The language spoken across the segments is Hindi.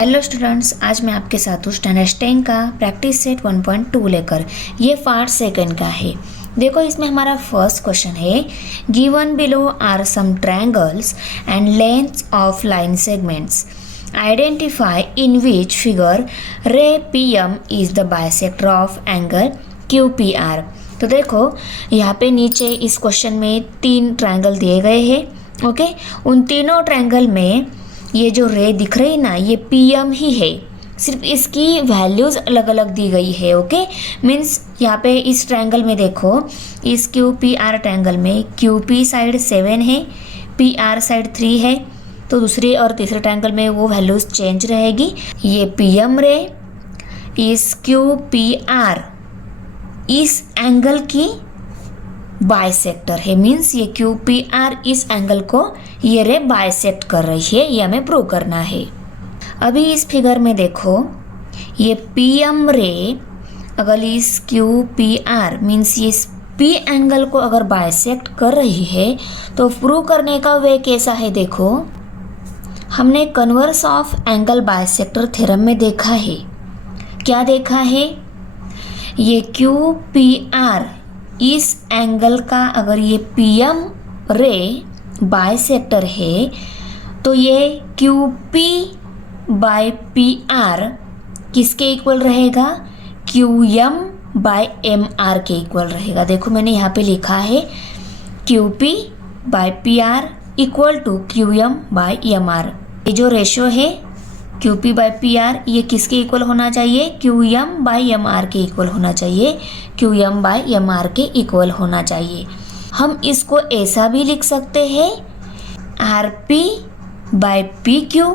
हेलो स्टूडेंट्स, आज मैं आपके साथ हूँ स्टैंडर्ड 10 का प्रैक्टिस सेट 1.2 लेकर। ये पार्ट सेकंड का है। देखो, इसमें हमारा फर्स्ट क्वेश्चन है, given below are some triangles and lengths of line segments, identify in which figure ray P M is the bisector of angle Q P R. तो देखो, यहाँ पे नीचे इस क्वेश्चन में 3 ट्रायंगल दिए गए हैं। ओके, उन तीनों ट्रायंगल में ये जो रे दिख रही ना, ये पी एम ही है, सिर्फ इसकी वैल्यूज़ अलग अलग दी गई है। ओके, मीन्स यहाँ पे इस ट्रायंगल में देखो, इस क्यू पी आर ट्रायंगल में क्यू पी साइड 7 है, पी आर साइड 3 है, तो दूसरे और तीसरे ट्रायंगल में वो वैल्यूज़ चेंज रहेगी। ये पी एम रे इस क्यू पी आर इस एंगल की बाइसेक्टर है, मीन्स ये क्यू पी आर इस एंगल को ये रे बाइसेक्ट कर रही है, ये हमें प्रूव करना है। अभी इस फिगर में देखो, ये पी एम रे अगर इस क्यू पी आर मीन्स ये पी एंगल को अगर बाइसेक्ट कर रही है तो प्रूव करने का वे कैसा है। देखो, हमने converse of angle bisector theorem में देखा है। क्या देखा है? ये क्यू पी आर इस एंगल का अगर ये पी एम रे बाइसेक्टर है तो ये Q P by P R किसके इक्वल रहेगा? Q M by M R के इक्वल रहेगा। देखो, मैंने यहाँ पे लिखा है Q P by P R equal to Q M by M R. ये जो रेशो है Q P by P R, ये किसके इक्वल होना चाहिए? Q M by M R के इक्वल होना चाहिए, Q M by M R के इक्वल होना चाहिए। हम इसको ऐसा भी लिख सकते हैं, R P by P Q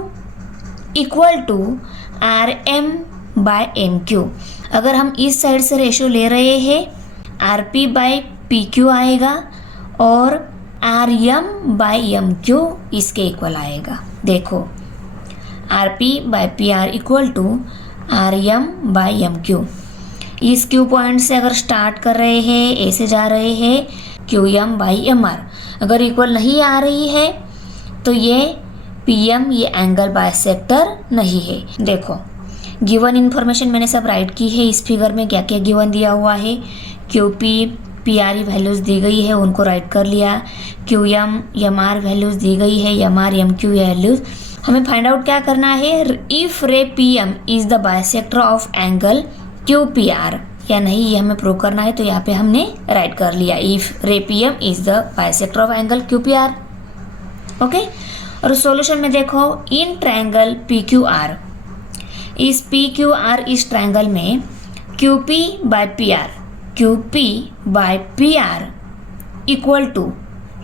equal to R M by M Q. अगर हम इस साइड से रेशो ले रहे हैं, R P by P Q आएगा और R M by M Q इसके इक्वल आएगा। देखो, R P by P R equal to R M by M Q. इस क्यू पॉइंट से अगर स्टार्ट कर रहे हैं, ऐसे जा रहे हैं, Q M by M R अगर इक्वल नहीं आ रही है तो ये पी एम ये एंगल बाइसेक्टर नहीं है। देखो, गिवन इन्फॉर्मेशन मैंने सब राइट की है। इस फिगर में क्या क्या गिवन दिया हुआ है, Q P P R values दी गई है, उनको राइट कर लिया। Q M M R values दी गई है, M R M Q values. हमें फाइंड आउट क्या करना है, if ray P M is the bisector of angle Q P R या नहीं, ये हमें प्रूव करना है। तो यहाँ पे हमने राइट कर लिया, if ray P M is the bisector of angle Q P R. Okay, और सॉल्यूशन में देखो, in triangle P Q R, इस पी क्यू आर इस ट्रायंगल में Q P by P R, Q P by P R equal to,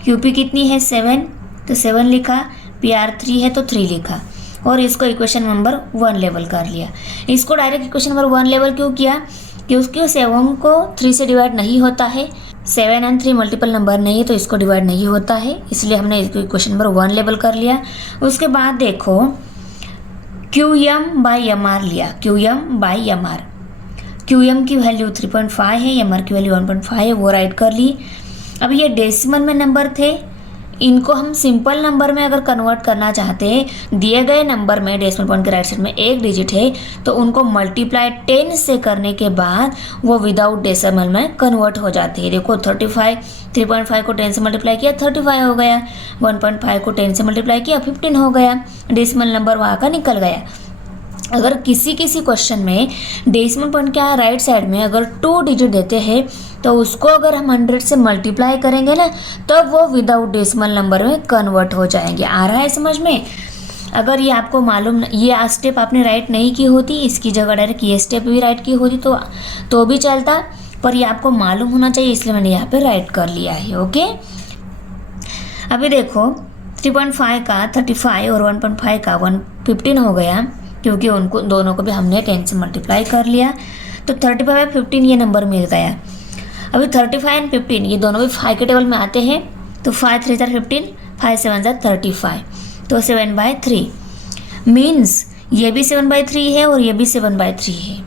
Q P कितनी है 7, तो 7 लिखा, पी आर 3 है तो 3 लिखा और इसको इक्वेशन नंबर 1 लेवल कर लिया। इसको डायरेक्ट इक्वेशन नंबर 1 लेवल क्यों किया? क्योंकि 7 को 3 से डिवाइड नहीं होता है, 7 एंड 3 मल्टीपल नंबर नहीं है तो इसको डिवाइड नहीं होता है, इसलिए हमने इसको इक्वेशन नंबर 1 लेवल कर लिया। उसके बाद देखो, Q M by M R लिया, Q M by M R, Q M की वैल्यू 3.5 है, एम आर की वैल्यू 1.5 है, वो राइट कर ली। अब ये डेसिमल में नंबर थे, इनको हम सिंपल नंबर में अगर कन्वर्ट करना चाहते हैं, दिए गए नंबर में डेसिमल पॉइंट के राइट साइड में एक डिजिट है तो उनको मल्टीप्लाई 10 से करने के बाद वो विदाउट डेसिमल में कन्वर्ट हो जाते हैं। देखो, 35 3.5 को 10 से मल्टीप्लाई किया 35 हो गया, 1.5 को 10 से मल्टीप्लाई किया 15 हो गया, डेसिमल नंबर वहाँ का निकल गया। अगर किसी क्वेश्चन में डेसिमल पॉइंट क्या है राइट साइड में अगर 2 डिजिट देते हैं तो उसको अगर हम 100 से मल्टीप्लाई करेंगे ना, तो वो विदाउट डेसिमल नंबर में कन्वर्ट हो जाएंगे। आ रहा है समझ में? अगर ये आपको मालूम, ये स्टेप आपने राइट नहीं की होती, इसकी जगह डायरेक्ट ये स्टेप भी राइट की होती तो भी चलता, पर ये आपको मालूम होना चाहिए, इसलिए मैंने यहाँ पे राइट कर लिया है। ओके, अभी देखो, 3.5 का 35 और 1.5 का 115 हो गया, क्योंकि उनको दोनों को भी हमने 10 से मल्टीप्लाई कर लिया, तो 35 और 15 ये नंबर मिल गया। अभी 35 एंड 15 ये दोनों भी 5 के टेबल में आते हैं, तो 5 3 15, 5 7 35, तो 7/3 मीन्स ये भी 7/3 है और ये भी 7/3 है,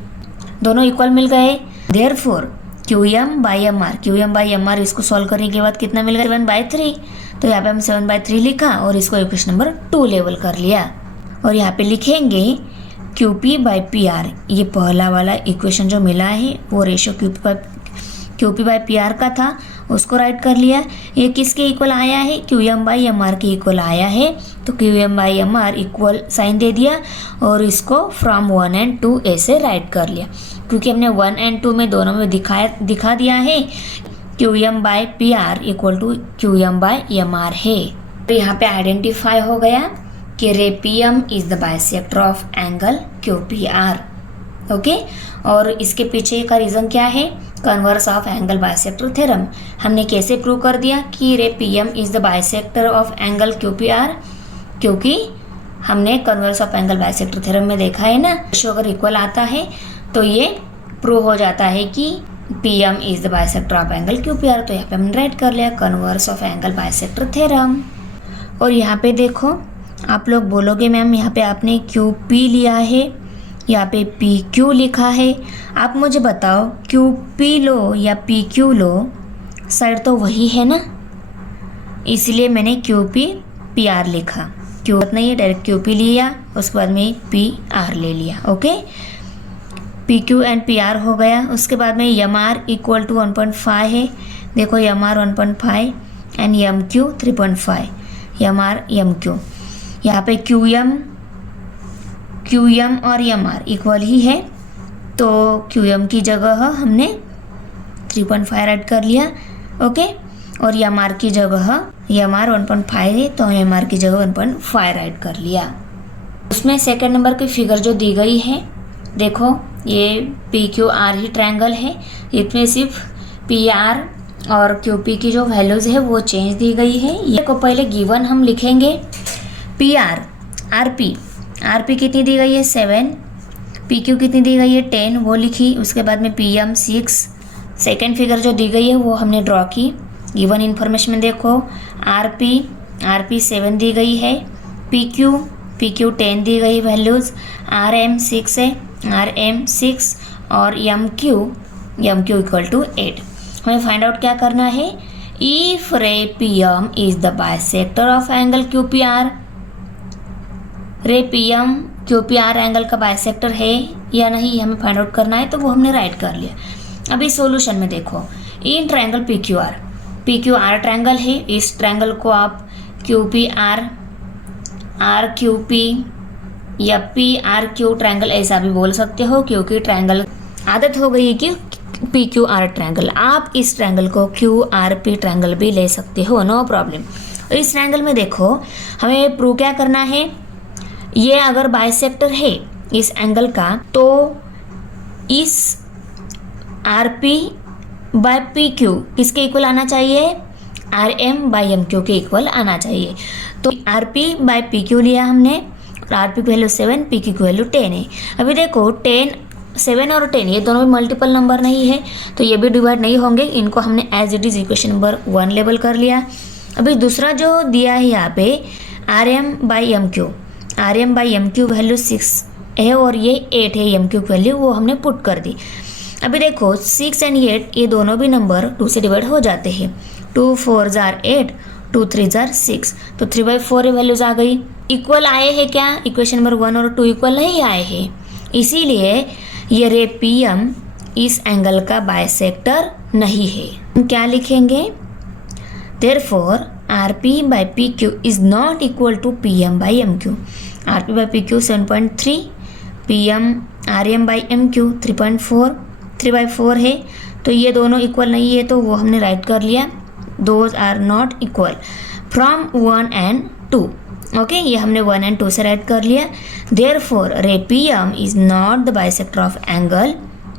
दोनों इक्वल मिल गए। Therefore Q M by M R, Q M by M R इसको सॉल्व करने के बाद कितना मिल गया? 7/3, तो यहाँ पे हम 7/3 लिखा और इसको इक्वेशन नंबर 2 लेवल कर लिया। और यहाँ पे लिखेंगे Q P by P R, ये पहला वाला इक्वेशन जो मिला है वो ratio Q P by P are का था, उसको राइट कर लिया। ये किसके इक्वल आया है, Q M by M R के इक्वल आया है, तो Q M by M R equal sign दे दिया और इसको फ्रॉम 1 एंड 2 ऐसे राइट कर लिया, क्योंकि हमने 1 एंड 2 में दोनों में दिखा दिया है Q M by P R equal to Q M by M R है। तो यहाँ पे आइडेंटिफाई हो गया कि ray P M is the bisector of angle Q P R. Okay, और इसके पीछे का रीज़न क्या है, converse of angle bisector theorem. हमने कैसे प्रूव कर दिया कि ray P M is the bisector of angle Q P R, क्योंकि हमने converse of angle bisector theorem में देखा है ना, रेशो अगर इक्वल आता है तो ये प्रूव हो जाता है कि P M is the bisector of angle Q P R. तो यहाँ पे हमने राइट कर लिया converse of angle bisector theorem. और यहाँ पे देखो, आप लोग बोलोगे मैम यहाँ पे आपने क्यू पी लिया है, यहाँ पे पी क्यू लिखा है, आप मुझे बताओ क्यू पी लो या पी क्यू लो, साइड तो वही है ना, इसलिए मैंने क्यू पी पी आर लिखा। क्यू नहीं है, डायरेक्ट क्यू पी लिया, उसके बाद में पी आर ले लिया। Okay, P Q and P R हो गया। उसके बाद में एम आर इक्वल टू 1.5 है, देखो M R 1.5 and M Q 3.5, M R M Q. यहाँ पे क्यू एम और एम आर इक्वल ही है, तो क्यू एम की जगह हमने 3.5 ऐड कर लिया। ओके, और एम आर की जगह एम आर 1.5 है, तो एम आर की जगह 1.5 ऐड कर लिया। उसमें सेकंड नंबर की फिगर जो दी गई है, देखो ये P Q are he triangle है, इसमें सिर्फ पी आर और क्यू पी की जो वैल्यूज़ है वो चेंज दी गई है। ये को पहले गिवन हम लिखेंगे पी आर, आर पी कितनी दी गई है 7, पी क्यू कितनी दी गई है 10, वो लिखी। उसके बाद में पी एम 6, सेकेंड फिगर जो दी गई है वो हमने ड्रॉ की। गिवन इन्फॉर्मेशन में देखो आर पी 7 दी गई है, पी क्यू 10 दी गई वैल्यूज़, आर एम 6 है, आर एम 6 और एम क्यू इक्वल टू 8। हमें फाइंड आउट क्या करना है, if ray P M is the bisector of angle Q P R, ray P M Q P R angle का बाइसेक्टर है या नहीं हमें फाइंड आउट करना है, तो वो हमने राइट कर लिया। अभी सॉल्यूशन में देखो, in triangle P Q are triangle है, इस ट्रायंगल को आप Q P R Q P या पी आर क्यू ट्रायंगल ऐसा भी बोल सकते हो, क्योंकि ट्रायंगल आदत हो गई है कि पी क्यू आर ट्रायंगल। आप इस ट्रायंगल को क्यू आर पी ट्रायंगल भी ले सकते हो, नो प्रॉब्लम। इस ट्रायंगल में देखो हमें प्रूव क्या करना है, ये अगर बाइसेक्टर है इस एंगल का, तो इस R P by P Q किसके इक्वल आना चाहिए, R M by M Q के इक्वल आना चाहिए। तो R P by P Q लिया हमने, आर पी की वैल्यू 7, पी क्यू की वैल्यू 10 है। अभी देखो 7 और 10 ये दोनों भी मल्टीपल नंबर नहीं है, तो ये भी डिवाइड नहीं होंगे, इनको हमने as it is equation number 1 label कर लिया। अभी दूसरा जो दिया है यहाँ पे R M by M Q value 6 है और ये 8 है एम क्यू वैल्यू, वो हमने पुट कर दी। अभी देखो 6 एंड 8 ये दोनों भी नंबर 2 से डिवाइड हो जाते हैं, 2 4 जार 8, 2 3 जार 6, तो 3/4 ये वैल्यूज आ गई। इक्वल आए हैं क्या, इक्वेशन नंबर 1 और 2 इक्वल नहीं आए हैं, इसीलिए ये रे पी एम इस एंगल का बाइसेक्टर नहीं है। हम क्या लिखेंगे, therefore R P by P Q is not equal to P M by M Q. R P by P Q 7.3, P M R M by M Q 3/4 है, तो ये दोनों इक्वल नहीं है, तो वो हमने राइट कर लिया, those are not equal from 1 and 2। Okay, ये हमने 1 एंड 2 से राइट कर लिया। Therefore ray P M is not the bisector of angle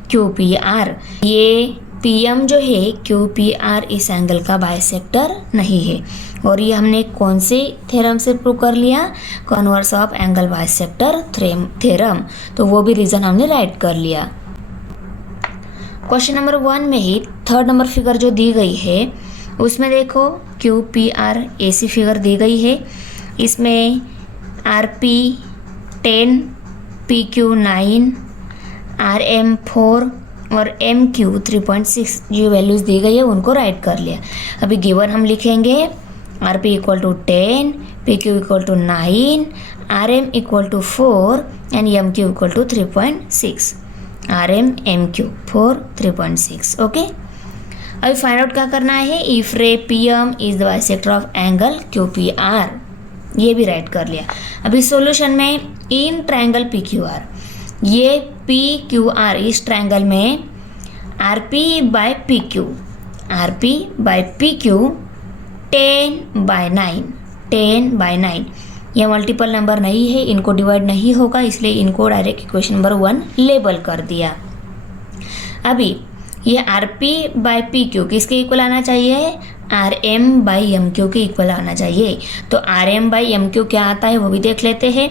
Q P R, ये पी एम जो है क्यू पी आर इस एंगल का बाइसेक्टर नहीं है। और ये हमने कौन से थ्योरम से प्रूव कर लिया, converse of angle bisector theorem, तो वो भी रीज़न हमने राइट कर लिया। क्वेश्चन नंबर 1 में ही थर्ड नंबर फिगर जो दी गई है उसमें देखो क्यू पी आर ऐसी फिगर दी गई है, इसमें R P 10, P Q 9, R M 4 और एम क्यू 3.6 जो वैल्यूज़ दी गई है उनको राइट कर लिया। अभी गिवन हम लिखेंगे R P equal to 10, P Q equal to 9, R M equal to 4 and M Q equal to 3.6. R M M Q 4 3.6. ओके, अभी फाइंड आउट क्या करना है. If ray P M is the bisector of angle Q P R, ये भी राइट कर लिया. अभी सॉल्यूशन में in triangle P Q R, ये पी क्यू आर इस ट्रायंगल में R P by P Q, R P by P Q 10/9, 10/9. ये मल्टीपल नंबर नहीं है, इनको डिवाइड नहीं होगा, इसलिए इनको डायरेक्ट इक्वेशन नंबर 1 लेबल कर दिया. अभी ये R P by P Q किसके इक्वल आना चाहिए, R M by M Q के इक्वल आना चाहिए. तो R M by M Q क्या आता है वो भी देख लेते हैं.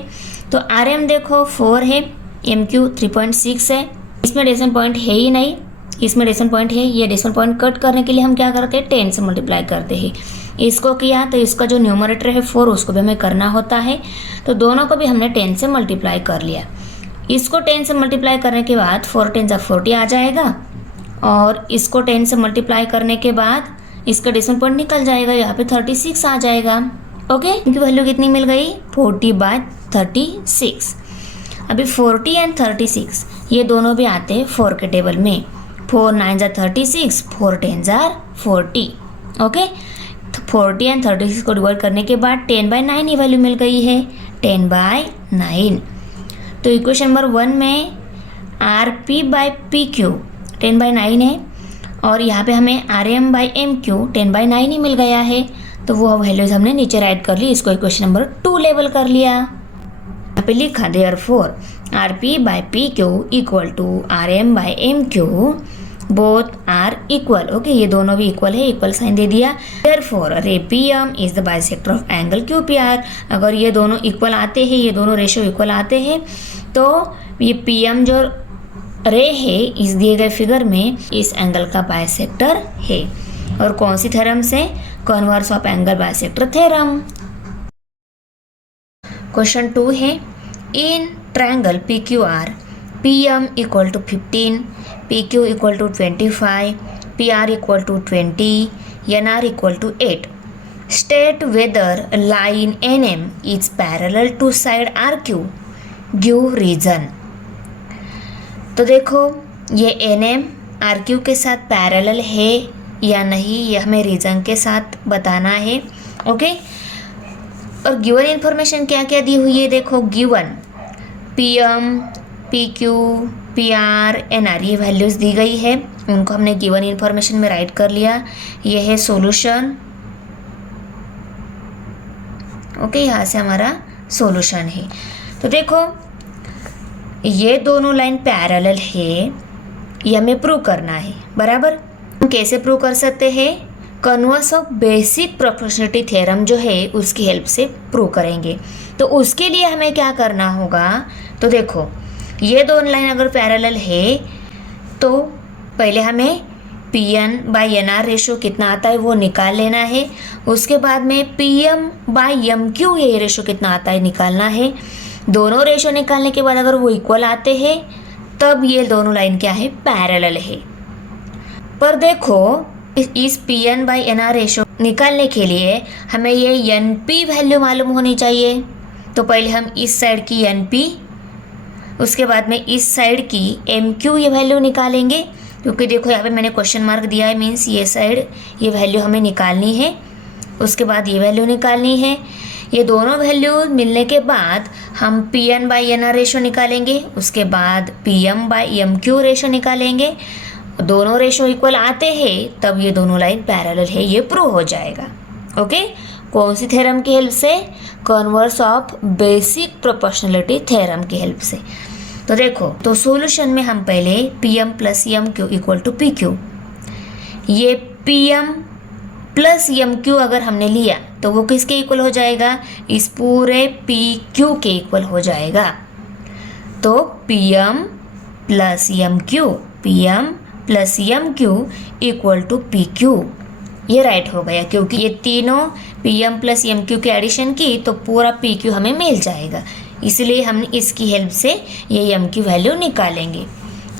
तो आर एम देखो 4 है, एम क्यू 3.6 है. इसमें डेसिमल पॉइंट है ही नहीं, इसमें डेसिमल पॉइंट है. ये डेसिमल पॉइंट कट करने के लिए हम क्या करते हैं, 10 से मल्टीप्लाई करते हैं. इसको किया तो इसका जो न्यूमरेटर है 4 उसको भी हमें करना होता है. तो दोनों को भी हमने 10 से मल्टीप्लाई कर लिया. इसको 10 से मल्टीप्लाई करने के बाद 4 10 40 आ जाएगा, और इसको 10 से मल्टीप्लाई करने के बाद इसका डेसिमल पॉइंट निकल जाएगा, यहाँ पे 36 आ जाएगा. ओके, इनकी वैल्यू कितनी मिल गई, 40/36. अभी 40 एंड 36 ये दोनों भी आते हैं 4 के टेबल में. 4 9 जा 36, 4 10 जा 40. ओके, 40 एंड 36 को डिवाइड करने के बाद 10/9 ये वैल्यू मिल गई है, 10/9. तो इक्वेशन नंबर 1 में R P by P Q 10/9 है, और यहाँ पे हमें R M by M Q 10/9 ही मिल गया है. तो वो वैल्यूज हमने नीचे राइट कर ली, इसको इक्वेशन नंबर 2 लेबल कर लिया. यहाँ पे लिखा therefore R P by P Q equal to R M by M Q both are equal. Okay, ये दोनों भी इक्वल है, इक्वल साइन दे दिया. Therefore ray P M is the bisector of angle Q P R. अगर ये दोनों इक्वल आते हैं, ये दोनों रेशो इक्वल आते हैं, तो ये पी एम जो रे है इस दिए गए फिगर में इस एंगल का बाइसेक्टर है. और कौन सी थ्योरम से, converse of angle bisector theorem. Question 2 है, in triangle P Q R P M equal to 15, P Q equal to 25, P R equal to 20, N R equal to 8. State whether line N M is parallel to side R Q, give reason. तो देखो ये एन एम आर क्यू के साथ पैरेलल है या नहीं, ये हमें रीजन के साथ बताना है. ओके, और गिवन इन्फॉर्मेशन क्या क्या दी हुई है, देखो given P M P Q P R N R ये वैल्यूज़ दी गई है, उनको हमने गिवन इन्फॉर्मेशन में राइट कर लिया. ये है सॉल्यूशन. ओके, यहाँ से हमारा सॉल्यूशन है. तो देखो ये दोनों लाइन पैरेलल है, ये हमें प्रूव करना है. बराबर, हम कैसे प्रूव कर सकते हैं, converse of basic proportionality theorem जो है उसकी हेल्प से प्रूव करेंगे. तो उसके लिए हमें क्या करना होगा, तो देखो ये दोनों लाइन अगर पैरेलल है तो पहले हमें P N by N R ratio कितना आता है वो निकाल लेना है. उसके बाद में P M by M Q ये रेशो कितना आता है निकालना है. दोनों रेशो निकालने के बाद अगर वो इक्वल आते हैं तब ये दोनों लाइन क्या है, पैरेलल है. पर देखो इस P N by N R ratio निकालने के लिए हमें ये एन पी वैल्यू मालूम होनी चाहिए. तो पहले हम इस साइड की एन पी, उसके बाद में इस साइड की एम क्यू ये वैल्यू निकालेंगे. क्योंकि देखो यहाँ पे मैंने क्वेश्चन मार्क दिया है, मीन्स ये साइड ये वैल्यू हमें निकालनी है, उसके बाद ये वैल्यू निकालनी है. ये दोनों वैल्यू मिलने के बाद हम P N by N R ratio निकालेंगे, उसके बाद P M by M Q ratio निकालेंगे. दोनों रेशो इक्वल आते हैं तब ये दोनों लाइन पैरेलल है, ये प्रूव हो जाएगा. ओके, कौन सी थ्योरम की हेल्प से, converse of basic proportionality theorem की हेल्प से. तो देखो, तो सॉल्यूशन में हम पहले P M plus M Q equal to P Q, ये P M plus M Q अगर हमने लिया तो वो किसके इक्वल हो जाएगा, इस पूरे पी क्यू के इक्वल हो जाएगा. तो P M plus M Q, P M plus M Q equal to P Q, ये राइट हो गया. क्योंकि ये तीनों P M plus M Q की एडिशन की तो पूरा पी क्यू हमें मिल जाएगा, इसलिए हम इसकी हेल्प से ये एम की वैल्यू निकालेंगे.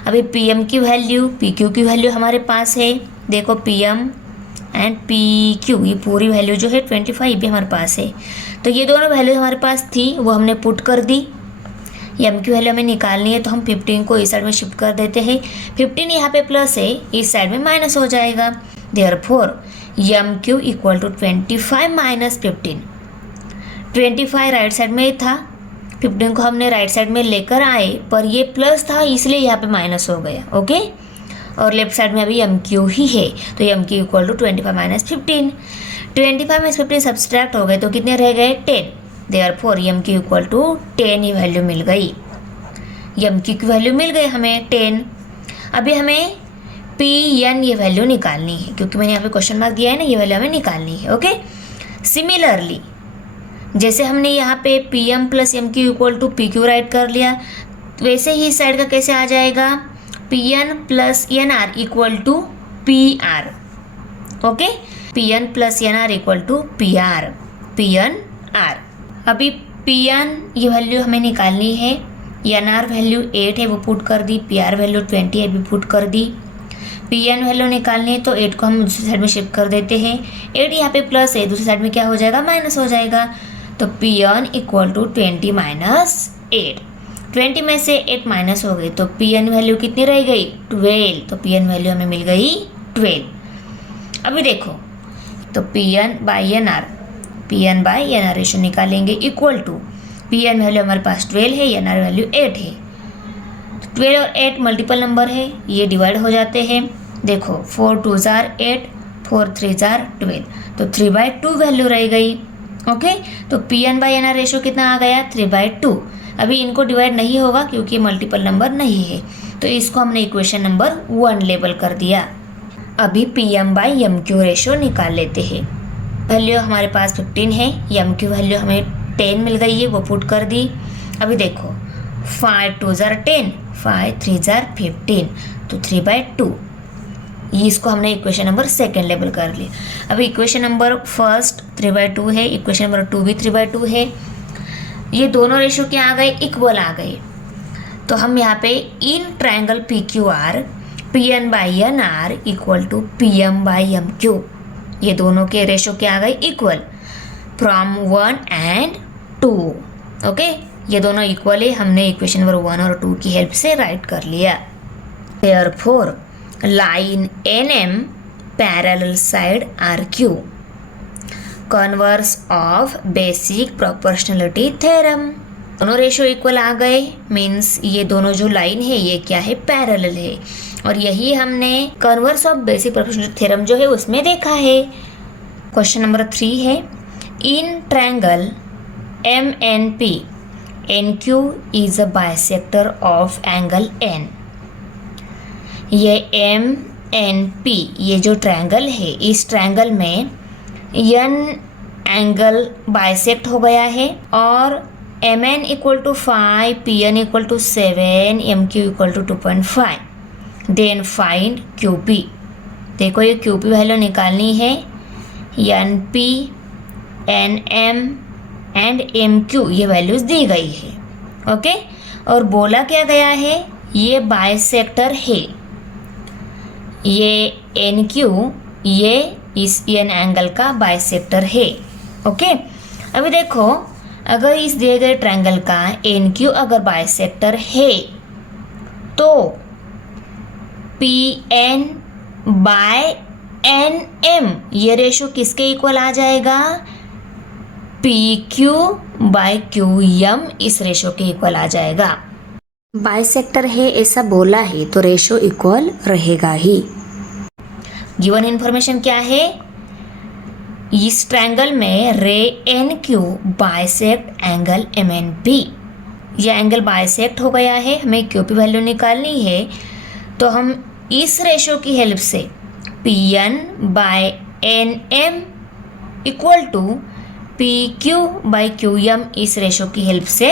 अभी पी एम की वैल्यू पी क्यू की वैल्यू हमारे पास है. देखो P M and P Q, ये पूरी वैल्यू जो है 25 भी हमारे पास है। तो ये दोनों वैल्यू हमारे पास थी वो हमने पुट कर दी। एम क्यू वैल्यू हमें निकालनी है तो हम 15 को इस साइड में शिफ्ट कर देते हैं। 15 यहाँ पे प्लस है, इस साइड में माइनस हो जाएगा। Therefore M Q equal to 25 minus 15। 25 right side में था, 15 को हमने राइट साइड में लेकर आए पर ये प्लस था इसलिए यहाँ पे माइनस हो गया। ओके, और लेफ्ट साइड में अभी एम क्यू ही है तो M Q equal to 25 minus 15। 25 minus 15 subtract हो गए तो कितने रह गए 10। Therefore M Q equal to 10 ही वैल्यू मिल गई। एम क्यू की वैल्यू मिल गई हमें 10। अभी हमें पी एन ये वैल्यू निकालनी है क्योंकि मैंने यहाँ पे क्वेश्चन मार्क दिया है ना, ये वैल्यू हमें निकालनी है। ओके, सिमिलरली जैसे हमने यहाँ पे P M plus M Q equal to P Q write कर लिया, वैसे ही इस साइड का कैसे आ जाएगा, P N plus N R equal to P R. Okay, P N plus N R equal to P R, P N R. अभी पी एन ये वैल्यू हमें निकालनी है, एन आर वैल्यू 8 है वो पुट कर दी, पी आर वैल्यू 20 है भी पुट कर दी। पी एन वैल्यू निकालनी है तो 8 को हम दूसरी साइड में शिफ्ट कर देते हैं। 8 यहाँ पे प्लस है, दूसरी साइड में क्या हो जाएगा, माइनस हो जाएगा। तो P N equal to 20 minus 8। 20 में से 8 माइनस हो गई तो पी एन वैल्यू कितनी रह गई, 12। तो पी एन वैल्यू हमें मिल गई 12। अभी देखो तो P N by N R, P N by N R ratio निकालेंगे equal to P N value हमारे पास 12 है, एन आर वैल्यू 8 है। 12 और 8 मल्टीपल नंबर है, ये डिवाइड हो जाते हैं। देखो 4 2 जार 8, 4 3 जार 12, तो 3/2 वैल्यू रह गई। ओके, तो P N by N R ratio कितना आ गया, 3/2। अभी इनको डिवाइड नहीं होगा क्योंकि मल्टीपल नंबर नहीं है, तो इसको हमने इक्वेशन नंबर 1 लेबल कर दिया। अभी P M by M Q ratio निकाल लेते हैं। वैल्यू हमारे पास 15 है, एम क्यू वैल्यू हमें 10 मिल गई है वो पुट कर दी। अभी देखो 5 2 जार 10, 5 3 जार 15, तो 3/2। इसको हमने इक्वेशन नंबर 2 लेबल कर लिया। अभी इक्वेशन नंबर फर्स्ट 3/2 है, इक्वेशन नंबर 2 भी 3/2 है। ये दोनों रेशो क्या आ गए, इक्वल आ गए। तो हम यहाँ पे in triangle P Q R P N by N R equal to P M by M Q, ये दोनों के रेशो क्या आ गए, इक्वल फ्रॉम 1 एंड 2। ओके, ये दोनों इक्वल है, हमने इक्वेशन नंबर 1 और 2 की हेल्प से राइट कर लिया। Therefore line N M parallel side R Q, converse of basic proportionality theorem. दोनों रेशो इक्वल आ गए, मीन्स ये दोनों जो लाइन है ये क्या है, पैरेलल है। और यही हमने converse of basic proportionality theorem जो है उसमें देखा है। क्वेश्चन नंबर 3 है, in triangle M N P N Q is a bisector of angle N. ये एम एन पी ये जो ट्रायंगल है, इस ट्रायंगल में एन एंगल बाइसेक्ट हो गया है और M N equal to 5, P N equal to 7, M Q equal to 2.5। Then find Q P. देखो ये क्यू पी वैल्यू निकालनी है, N P N M and M Q ये वैल्यूज दी गई है। ओके, और बोला क्या गया है, ये बाइसेक्टर है, ये एन क्यू ये इस एन एंगल का बाइसेक्टर है। ओके, अभी देखो अगर इस दिए गए ट्रायंगल का एन क्यू अगर बाइसेक्टर है तो P N by N M ये रेशो किसके इक्वल आ जाएगा, P Q by Q M इस रेशो के इक्वल आ जाएगा। बाइसेक्टर है ऐसा बोला है तो रेशो इक्वल रहेगा ही। गिवन इन्फॉर्मेशन क्या है, इस ट्रायंगल में ray N Q bisect angle M N P. यह एंगल बाइसेक्ट हो गया है, हमें क्यू पी वैल्यू निकालनी है तो हम इस रेशो की हेल्प से P N by N M equal to P Q by Q M इस रेशो की हेल्प से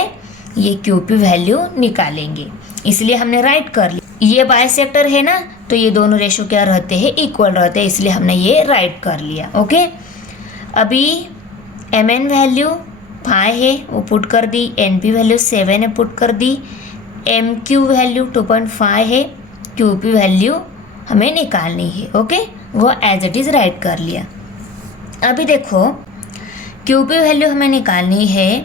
ये क्यू पी वैल्यू निकालेंगे, इसलिए हमने राइट कर लिया। ये बाइसेक्टर है ना तो ये दोनों रेशो क्या रहते हैं, इक्वल रहते हैं, इसलिए हमने ये राइट कर लिया। ओके, अभी एम एन वैल्यू 5 है वो पुट कर दी, एन पी वैल्यू 7 है पुट कर दी, एम क्यू वैल्यू 2.5 है, क्यू पी वैल्यू हमें निकालनी है। ओके, वो एज इट इज़ राइट कर लिया। अभी देखो क्यूपी वैल्यू हमें निकालनी है,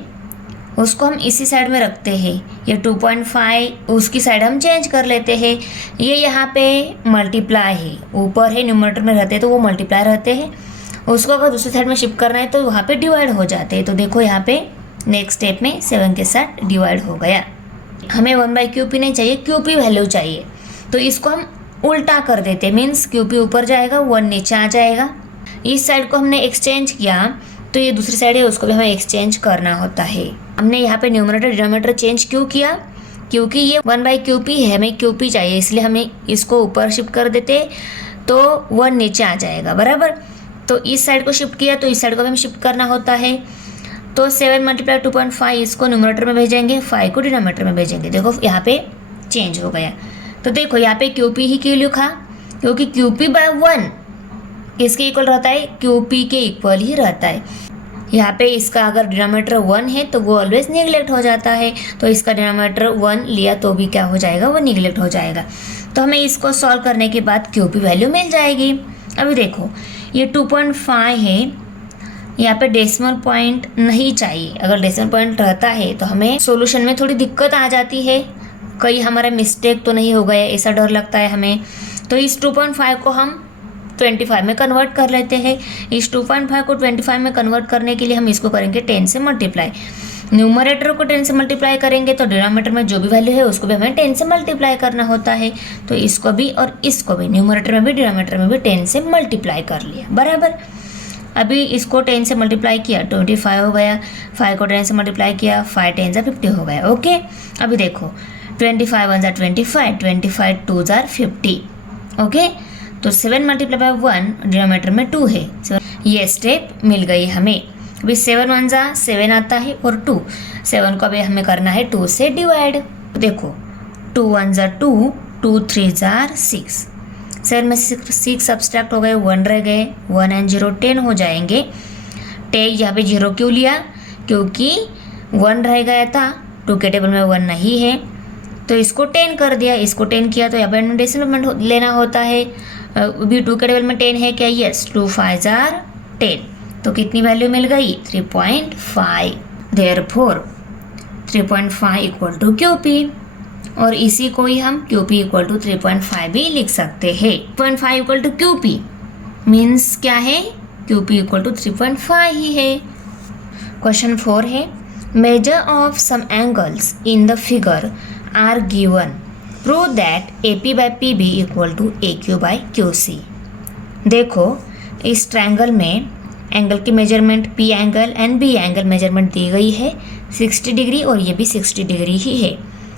उसको हम इसी साइड में रखते हैं। ये 2.5 उसकी साइड हम चेंज कर लेते हैं। ये यहाँ पे मल्टीप्लाई है, ऊपर है न्यूमरेटर में रहते हैं तो वो मल्टीप्लाई रहते हैं, उसको अगर दूसरी साइड में शिफ्ट करना है तो वहाँ पे डिवाइड हो जाते हैं। तो देखो यहाँ पे नेक्स्ट स्टेप में 7 के साथ डिवाइड हो गया। हमें 1/QP नहीं चाहिए, QP वैल्यू चाहिए, तो इसको हम उल्टा कर देते हैं। मीन्स QP ऊपर जाएगा, 1 नीचे आ जाएगा। इस साइड को हमने एक्सचेंज किया तो ये दूसरी साइड है, उसको भी हमें एक्सचेंज करना होता है। हमने यहाँ पे न्यूमरेटर डिनोमिनेटर चेंज क्यों किया? क्योंकि ये 1/QP है, हमें QP चाहिए, इसलिए हमें इसको ऊपर शिफ्ट कर देते तो 1 नीचे आ जाएगा, बराबर। तो इस साइड को शिफ्ट किया तो इस साइड को भी हमें शिफ्ट करना होता है। तो 7 × 2.5 इसको न्यूमरेटर में भेजेंगे, 5 को डिनोमिनेटर में भेजेंगे। देखो यहाँ पे चेंज हो गया। तो देखो यहाँ पे QP ही क्यों लिखा? क्योंकि QP/1 किसके इक्वल रहता है? QP के इक्वल ही रहता है। यहाँ पे इसका अगर डिनोमिनेटर 1 है तो वो ऑलवेज निगलेक्ट हो जाता है, तो इसका डिनोमिनेटर 1 लिया तो भी क्या हो जाएगा? वो निगलेक्ट हो जाएगा। तो हमें इसको सॉल्व करने के बाद QP वैल्यू मिल जाएगी। अभी देखो ये 2.5 है, यहाँ पे डेसिमल पॉइंट नहीं चाहिए। अगर डेसिमल पॉइंट रहता है तो हमें सॉल्यूशन में थोड़ी दिक्कत आ जाती है, कहीं हमारा मिस्टेक तो नहीं हो गया, ऐसा डर लगता है हमें। तो इस 2.5 को हम 25 में कन्वर्ट कर लेते हैं। इस 2.5 को 25 में कन्वर्ट करने के लिए हम इसको करेंगे 10 से मल्टीप्लाई। न्यूमरेटर को 10 से मल्टीप्लाई करेंगे तो डिनोमिनेटर में जो भी वैल्यू है उसको भी हमें 10 से मल्टीप्लाई करना होता है। तो इसको भी और इसको भी, न्यूमरेटर में भी डिनोमिनेटर में भी 10 से मल्टीप्लाई कर लिया, बराबर। अभी इसको 10 से मल्टीप्लाई किया 25 हो गया, 5 को 10 से मल्टीप्लाई किया 5 10 × 50 हो गया। ओके, अभी देखो 25 1 × 25, 25 2 × 50। ओके, तो 7 × 1 डिनोमिनेटर में 2 है, ये स्टेप मिल गई हमें। अभी 7 1 × 7 आता है और 2, 7 को अभी हमें करना है 2 से डिवाइड। देखो 2 1 × 2, 2 3 × 6, 7 में 6 सब्सट्रैक्ट हो गए, 1 रह गए, 1 and 0 10 हो जाएंगे। यहाँ पे 0 क्यों लिया? क्योंकि 1 रह गया था, 2 के टेबल में 1 नहीं है, तो इसको 10 कर दिया। इसको 10 किया तो यहाँ पे डेसिमल लेना होता है। अभी 2 के टेबल में 10 है क्या? यस, 2 5 × 10, तो कितनी वैल्यू मिल गई? 3.5। देयरफॉर 3.5 = QP, और इसी को ही हम QP = 3.5 भी लिख सकते हैं। 3.5 = QP मीन्स क्या है? QP = 3.5 ही है। क्वेश्चन 4 है, measure of some angles in the figure are given, prove that AP/PB = AQ/QC। देखो इस ट्रायंगल में एंगल की measurement P angle and B angle measurement दी गई है 60 डिग्री, और ये भी 60 डिग्री ही है।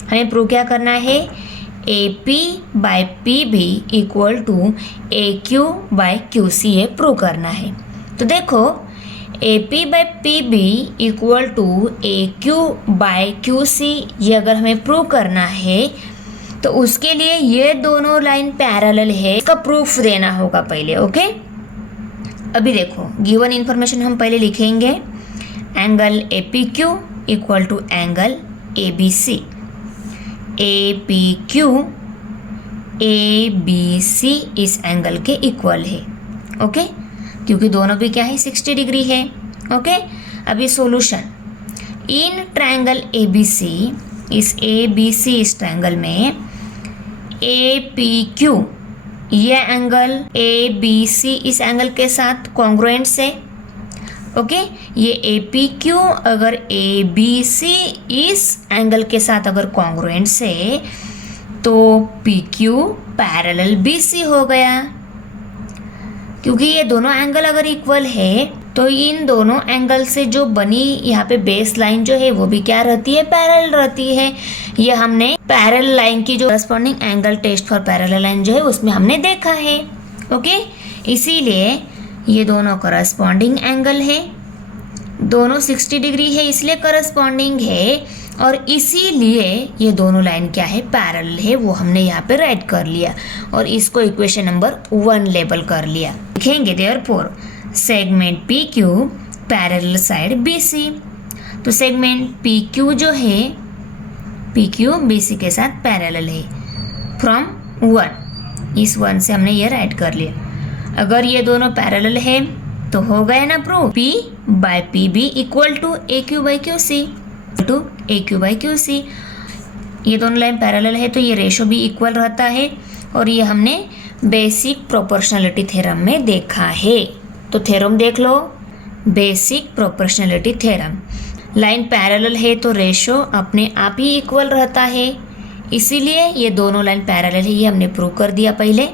हमें प्रूव क्या करना है? AP/PB = AQ/QC ये प्रूव करना है। तो देखो AP/PB = AQ/QC ये अगर हमें प्रूव करना है तो उसके लिए ये दोनों लाइन पैरेलल है, इसका प्रूफ देना होगा पहले। ओके, अभी देखो गिवन इन्फॉर्मेशन हम पहले लिखेंगे। Angle APQ = angle ABC, APQ ABC इस एंगल के इक्वल है। ओके, क्योंकि दोनों भी क्या है? 60 डिग्री है। ओके, अभी सॉल्यूशन इन ट्रायंगल ABC, इस ABC इस ट्रायंगल में APQ ये एंगल ABC इस एंगल के साथ कॉन्ग्रुएंट से। ओके, ये APQ अगर ABC इस एंगल के साथ अगर कॉन्ग्रुएंट से, तो PQ पैरेलल BC हो गया। क्योंकि ये दोनों एंगल अगर इक्वल है तो इन दोनों एंगल से जो बनी यहाँ पे बेस लाइन जो है वो भी क्या रहती है? पैरेलल रहती है। ये हमने पैरेलल लाइन की जो corresponding angle test for parallel line जो है उसमें हमने देखा है। ओके, इसीलिए ये दोनों करस्पॉन्डिंग एंगल है, दोनों 60 डिग्री है इसलिए करस्पॉन्डिंग है, और इसीलिए ये दोनों लाइन क्या है? पैरेलल है। वो हमने यहाँ पे राइट कर लिया और इसको इक्वेशन नंबर 1 लेबल कर लिया। लिखेंगे therefore segment PQ parallel side BC। तो सेगमेंट PQ जो है, PQ BC के साथ पैरेलल है फ्रॉम 1, इस 1 से हमने ये राइट कर लिया। अगर ये दोनों पैरेलल है तो हो गया ना proof, P by PB equal to AQ by QC। ये दोनों लाइन पैरेलल है तो ये रेशो भी इक्वल रहता है, और ये हमने बेसिक प्रोपोर्शनलिटी थ्योरम में देखा है। तो थ्योरम देख लो, basic proportionality theorem. Line parallel है तो रेशो अपने आप ही इक्वल रहता है, इसीलिए ये दोनों लाइन पैरेलल है, ये हमने प्रूव कर दिया पहले।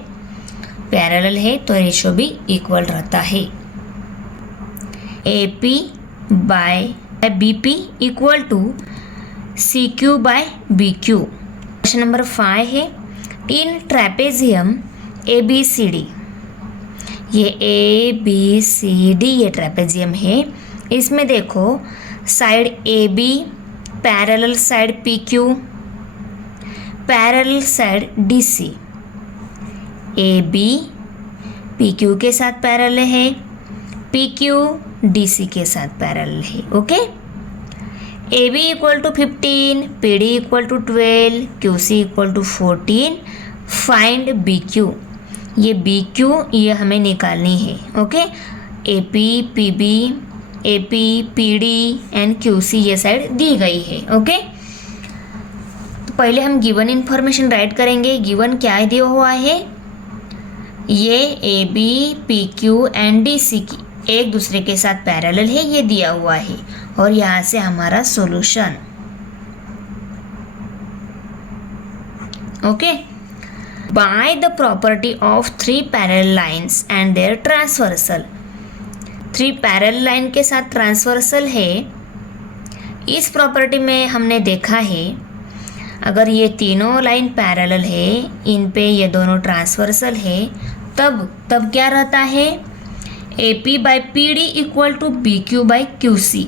पैरेलल है तो रेशो भी इक्वल रहता है। AP by BP equal to CQ by BQ। Question number 5 है, इन ट्रेपेजियम ABCD, ये ABCD ये ट्रेपेजियम है। इसमें देखो side AB parallel side PQ, parallel side DC। AB PQ के साथ पैरेलल है, PQ DC के साथ पैरेलल है। Okay, AB equal to 15, PD equal to 12, QC equal to 14। Find BQ, ये BQ ये हमें निकालनी है। Okay, AP PD and QC ये साइड दी गई है। ओके, तो पहले हम गिवन इन्फॉर्मेशन राइट करेंगे। गिवन क्या दिया हुआ है, ये AB PQ एंड DC की एक दूसरे के साथ पैरेलल है, ये दिया हुआ है, और यहाँ से हमारा solution. Okay, by the property of 3 parallel lines and their transversal. 3 parallel line के साथ ट्रांसवर्सल है। इस प्रॉपर्टी में हमने देखा है अगर ये तीनों लाइन पैरेलल है, इन पे ये दोनों ट्रांसवर्सल है, तब क्या रहता है, AP by PD equal to BQ by QC।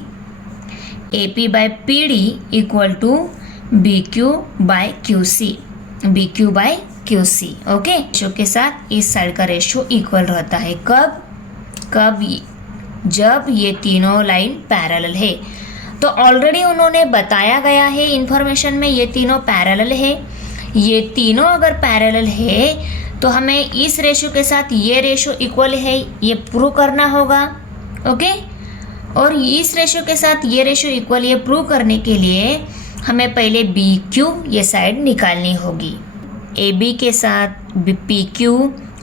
AP by PD equal to BQ by QC। Okay, ratio के साथ इस साइड का रेशो इक्वल रहता है। कब जब ये तीनों लाइन पैरेलल है। तो ऑलरेडी उन्होंने बताया गया है इंफॉर्मेशन में, ये तीनों पैरेलल है। ये तीनों अगर पैरेलल है तो हमें इस रेशो के साथ ये रेशो इक्वल है, ये प्रूव करना होगा। ओके, और इस रेशो के साथ ये रेशो इक्वल, ये प्रूव करने के लिए हमें पहले BQ ये साइड निकालनी होगी। AB के साथ PQ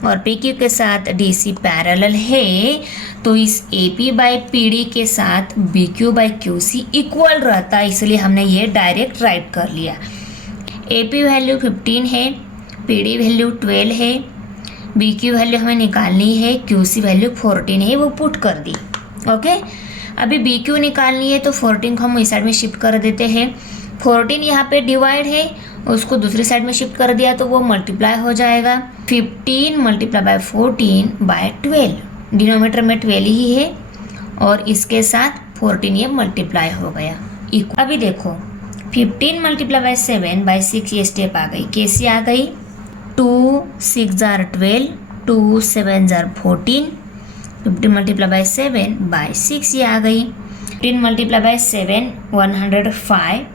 और PQ के साथ DC पैरेलल है, तो इस AP बाय PD के साथ BQ बाय QC इक्वल रहता है, इसलिए हमने ये डायरेक्ट राइट कर लिया। AP वैल्यू 15 है, PD वैल्यू 12 है, BQ वैल्यू हमें निकालनी है, QC वैल्यू 14 है, वो पुट कर दी। ओके, अभी BQ निकालनी है तो 14 को हम इस साइड में शिफ्ट कर देते हैं। 14 यहाँ पे डिवाइड है, उसको दूसरी साइड में शिफ्ट कर दिया तो वो मल्टीप्लाई हो जाएगा। 15 मल्टीप्लाई बाय 14 बाय 12, डिनोमीटर में 12 ही है, और इसके साथ 14 ये मल्टीप्लाई हो गया। अभी देखो 15 मल्टीप्लाई बाय 7 बाय 6 ये स्टेप आ गई, कैसी आ गई, 2 6 जार 12, 2 7 जार 14, 15 मल्टीप्लाई बाय 7 बाय 6 ये आ गई। 15 मल्टीप्लाई बाय 7 105,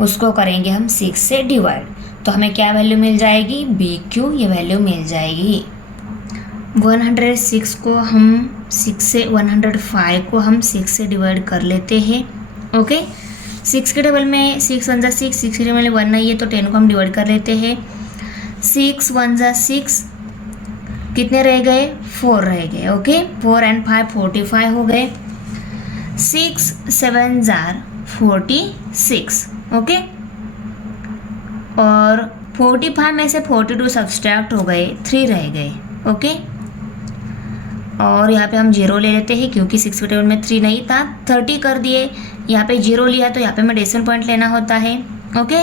उसको करेंगे हम 6 से डिवाइड, तो हमें क्या वैल्यू मिल जाएगी, BQ ये वैल्यू मिल जाएगी। 106 को हम 6 से 105 को हम 6 से डिवाइड कर लेते हैं। ओके, 6 के टेबल में 6 1 जा 6, 6 के टेबल में 1 नहीं है तो 10 को हम डिवाइड कर लेते हैं। 6 1 जा 6, कितने रह गए, 4 रह गए। ओके, 4 and 5 45 हो गए। 6 7 जार 46। ओके, और 45 में से 42 सब्सट्रैक्ट हो गए, 3 रह गए। ओके, और यहाँ पे हम 0 ले लेते हैं क्योंकि 6 के टेबल में 3 नहीं था। 30 कर दिए, यहाँ पे 0 लिया तो यहाँ पे मैं डेसिमल पॉइंट लेना होता है। ओके,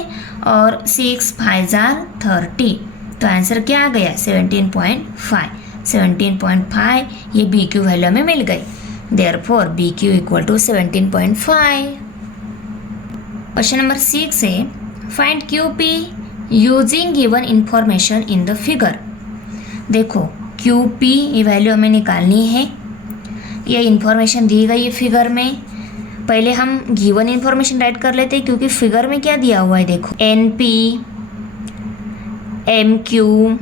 और 6 5 जार 30, तो आंसर क्या आ गया, 17.5। 17.5 ये BQ वैल्यू हमें मिल गई, therefore BQ equal to 17.5। Question number 6 है, find QP using given information in the figure. देखो QP ये वैल्यू हमें निकालनी है, ये इंफॉर्मेशन दी गई है फिगर में। पहले हम गिवन इंफॉर्मेशन राइट कर लेते हैं क्योंकि फिगर में क्या दिया हुआ है, देखो NP, MQ,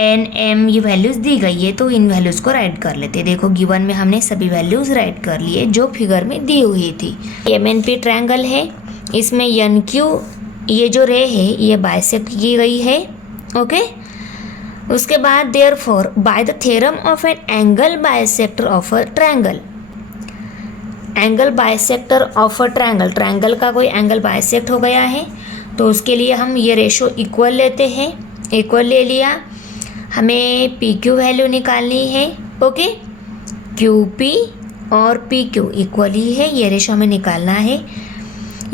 एन एम ये वैल्यूज़ दी गई है, तो इन वैल्यूज़ को राइट कर लेते हैं। देखो गिवन में हमने सभी वैल्यूज़ राइट कर लिए जो फिगर में दी हुई थी। एम एन पी ट्रायंगल है, इसमें एन क्यू ये जो रे है ये बाइसेक्ट की गई है। ओके, उसके बाद therefore by the theorem of an angle bisector of a triangle, angle bisector of a triangle, triangle का कोई एंगल बाइसेक्ट हो गया है तो उसके लिए हम ये रेशो इक्वल लेते हैं। इक्वल ले लिया, हमें पी क्यू वैल्यू निकालनी है। ओके, क्यू पी और पी क्यू इक्वल ही है, ये रेशो हमें निकालना है।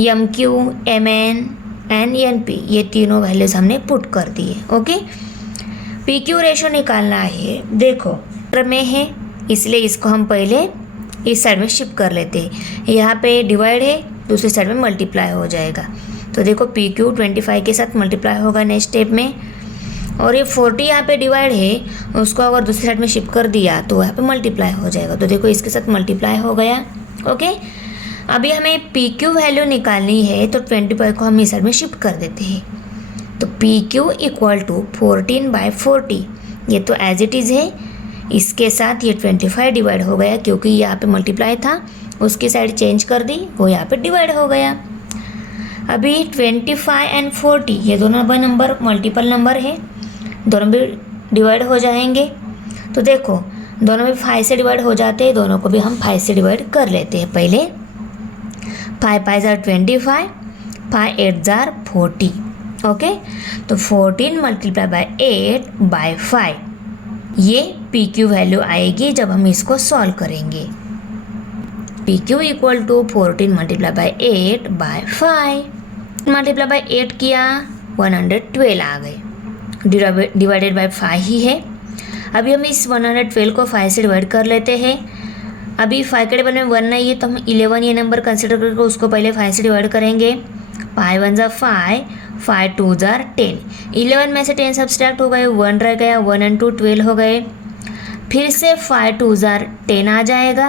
M Q, M N and N P ये तीनों वैल्यूज हमने पुट कर दिए। ओके, पी क्यू रेशो निकालना है। देखो में है इसलिए इसको हम पहले इस साइड में शिफ्ट कर लेते हैं। यहाँ पे डिवाइड है, दूसरी साइड में मल्टीप्लाई हो जाएगा। तो देखो पी क्यू 25 के साथ मल्टीप्लाई होगा नेक्स्ट स्टेप में, और ये 40 यहाँ पे डिवाइड है, उसको अगर दूसरी साइड में शिफ्ट कर दिया तो यहाँ पे मल्टीप्लाई हो जाएगा। तो देखो इसके साथ मल्टीप्लाई हो गया। ओके, अभी हमें पी क्यू वैल्यू निकालनी है तो 25 को हम इस साइड में शिफ्ट कर देते हैं। तो पी क्यू इक्वल टू 14/40, ये तो एज इट इज़ है, इसके साथ ये 25 डिवाइड हो गया क्योंकि यहाँ पे मल्टीप्लाई था, उसकी साइड चेंज कर दी, वो यहाँ पे डिवाइड हो गया। अभी 25 एंड 40 ये दोनों नंबर मल्टीपल नंबर है, दोनों भी डिवाइड हो जाएंगे। तो देखो दोनों भी 5 से डिवाइड हो जाते हैं, दोनों को भी हम 5 से डिवाइड कर लेते हैं। पहले 5 5 जार 25, 5 8 जार 40। ओके, तो 14 मल्टीप्लाई बाय 8/5 ये पी क्यू वैल्यू आएगी जब हम इसको सॉल्व करेंगे। P Q equal to 14 multiply by 8/5, multiply by 8 किया 112 आ गए, डिवाइडेड बाय 5 ही है। अभी हम इस 112 को 5 से डिवाइड कर लेते हैं। अभी 5 के टेबल में 1 नहीं है तो हम 11 ये नंबर कंसिडर करके उसको पहले 5 से डिवाइड करेंगे। 5 1 जार 5, 5 2 जार 10, 11 में से 10 सब्सट्रैक्ट हो गए, 1 रह गया, 1 and 2 12 हो गए। फिर से 5 2 जार 10 आ जाएगा।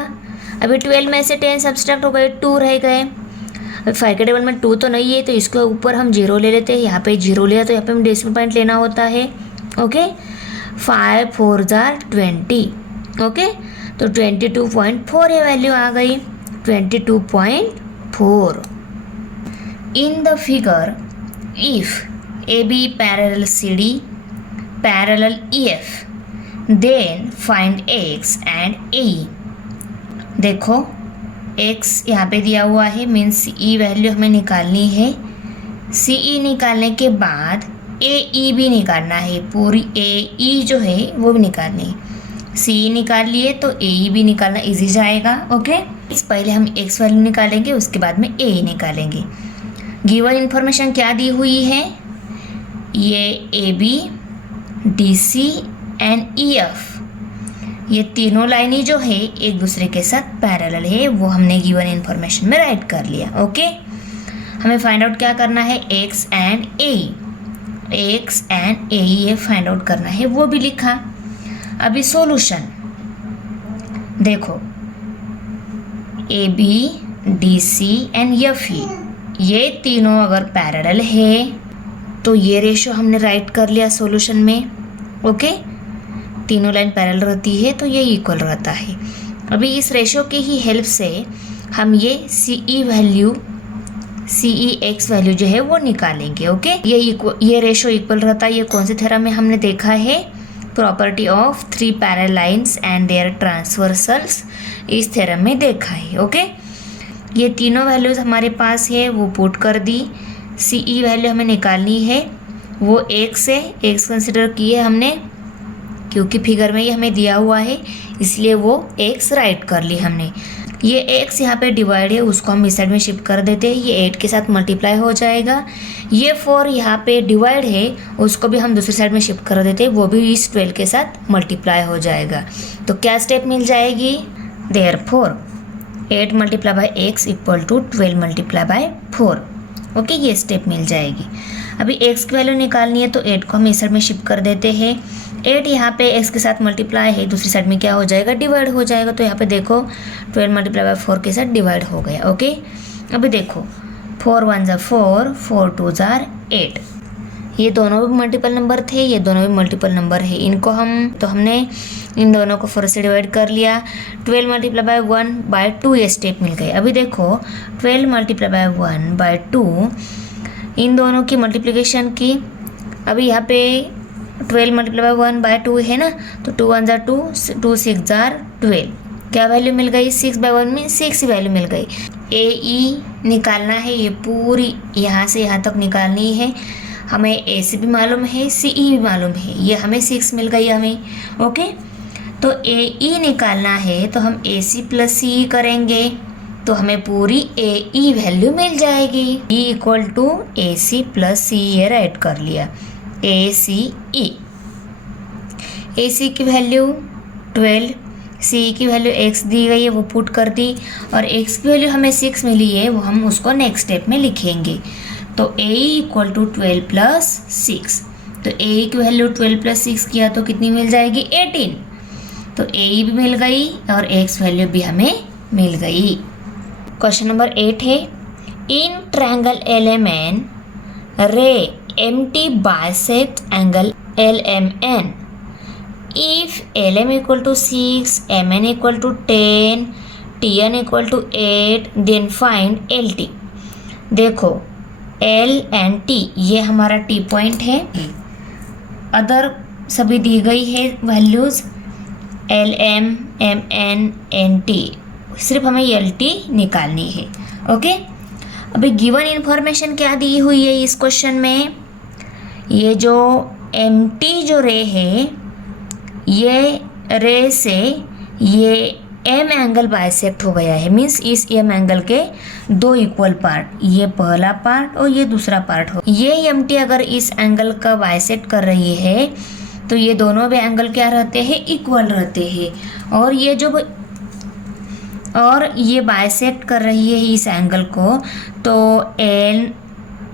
अभी 12 में से 10 सब्सट्रैक्ट हो गए, 2 रह गए। अभी 5 के टेबल में 2 तो नहीं है तो इसके ऊपर हम 0 ले लेते हैं। यहाँ पे 0 लिया तो यहाँ पे हम डेसिमल पॉइंट लेना होता है। Okay, 5 4 jar 20। ओके, तो 22.4 ये वैल्यू आ गई, 22.4। इन the figure if AB parallel CD parallel EF then find X and AE। देखो X यहाँ पे दिया हुआ है, मीन्स E वैल्यू हमें निकालनी है। CE निकालने के बाद AE भी निकालना है, पूरी AE जो है वो भी निकालनी है। CE निकाल लिए तो AE भी निकालना इजी जाएगा। ओके, इस पहले हम X वैल्यू निकालेंगे, उसके बाद में AE निकालेंगे। गिवन इन्फॉर्मेशन क्या दी हुई है, ये AB DC एंड EF ये तीनों लाइनें जो है एक दूसरे के साथ पैरेलल है, वो हमने गिवन इन्फॉर्मेशन में राइट कर लिया। ओके, हमें फाइंड आउट क्या करना है, X and AE, X and AE ये फाइंड आउट करना है, वो भी लिखा। अभी सॉल्यूशन देखो, AB DC एंड EF ये तीनों अगर पैरेलल है तो ये रेशो हमने राइट कर लिया सॉल्यूशन में। ओके, तीनों लाइन पैरेलल रहती है तो ये इक्वल रहता है। अभी इस रेशो की ही हेल्प से हम ये CE value, CE X value जो है वो निकालेंगे। ओके, ये रेशो इक्वल रहता है। ये कौन से थ्योरम में हमने देखा है, property of 3 parallel lines and their transversals, इस थ्योरम में देखा है। ओके, ये तीनों वैल्यूज़ हमारे पास है, वो पुट कर दी। CE वैल्यू हमें निकालनी है, वो X है, X कंसिडर किए हमने क्योंकि फिगर में ये हमें दिया हुआ है, इसलिए वो X राइट कर ली हमने। ये X यहाँ पे डिवाइड है, उसको हम इस साइड में शिफ्ट कर देते हैं, ये 8 के साथ मल्टीप्लाई हो जाएगा। ये 4 यहाँ पे डिवाइड है, उसको भी हम दूसरी साइड में शिफ्ट कर देते हैं, वो भी इस 12 के साथ मल्टीप्लाई हो जाएगा। तो क्या स्टेप मिल जाएगी, therefore 8 multiply by X equal to 12 multiply by 4। Okay, ये स्टेप मिल जाएगी। अभी X की वैल्यू निकालनी है तो 8 को हम इस साइड में शिफ्ट कर देते हैं। 8 यहाँ पे X के साथ मल्टीप्लाई है, दूसरी साइड में क्या हो जाएगा, डिवाइड हो जाएगा। तो यहाँ पे देखो 12 मल्टीप्लाई बाय 4 के साथ डिवाइड हो गया। ओके, अभी देखो 4 1 जार 4, 4 2 जार 8, ये दोनों भी मल्टीपल नंबर थे, ये दोनों भी मल्टीपल नंबर है। इनको हमने इन दोनों को 4 से डिवाइड कर लिया। 12 मल्टीप्लाई बाय 1/2 ये स्टेप मिल गए। अभी देखो 12 मल्टीप्लाई बाय 1/2 इन दोनों की मल्टीप्लिकेशन की। अभी यहाँ पे 12 मल्टीप्लाई बाय 1/2 है ना, तो 2 1 जार 2, 2 6 जार 12। क्या वैल्यू मिल गई? 6/1 में 6 ही वैल्यू मिल गई। AE निकालना है, ये पूरी यहाँ से यहाँ तक निकालनी है। हमें AC भी मालूम है, CE भी मालूम है, ये हमें 6 मिल गई हमें। ओके, तो AE निकालना है तो हम AC प्लस CE करेंगे तो हमें पूरी AE वैल्यू मिल जाएगी। E equal to AC plus CE ये राइट कर लिया। ACE, AC की वैल्यू 12, CE की वैल्यू x दी गई है वो पुट कर दी, और x की वैल्यू हमें 6 मिली है वो हम उसको नेक्स्ट स्टेप में लिखेंगे। तो AE इक्वल टू 12 प्लस 6, तो AE की वैल्यू 12 प्लस 6 किया तो कितनी मिल जाएगी? 18। तो AE भी मिल गई और x वैल्यू भी हमें मिल गई। क्वेश्चन नंबर 8 है, इन ट्रायंगल LMN रे MT bisect angle LMN if LM equal to 6, MN equal to 10, TN equal to 8, then find LT। देखो L and T ये हमारा T पॉइंट है, अदर सभी दी गई है वैल्यूज़ LM, MN, NT, सिर्फ हमें LT निकालनी है। ओके, अभी गिवन इन्फॉर्मेशन क्या दी हुई है इस क्वेश्चन में? ये जो MT जो रे है, ये रे से ये M एंगल बाइसेक्ट हो गया है, मीन्स इस M एंगल के दो इक्वल पार्ट, ये पहला पार्ट और ये दूसरा पार्ट हो। ये MT अगर इस एंगल का बाइसेक्ट कर रही है तो ये दोनों भी एंगल क्या रहते हैं? इक्वल रहते हैं। और ये बाइसेक्ट कर रही है इस एंगल को, तो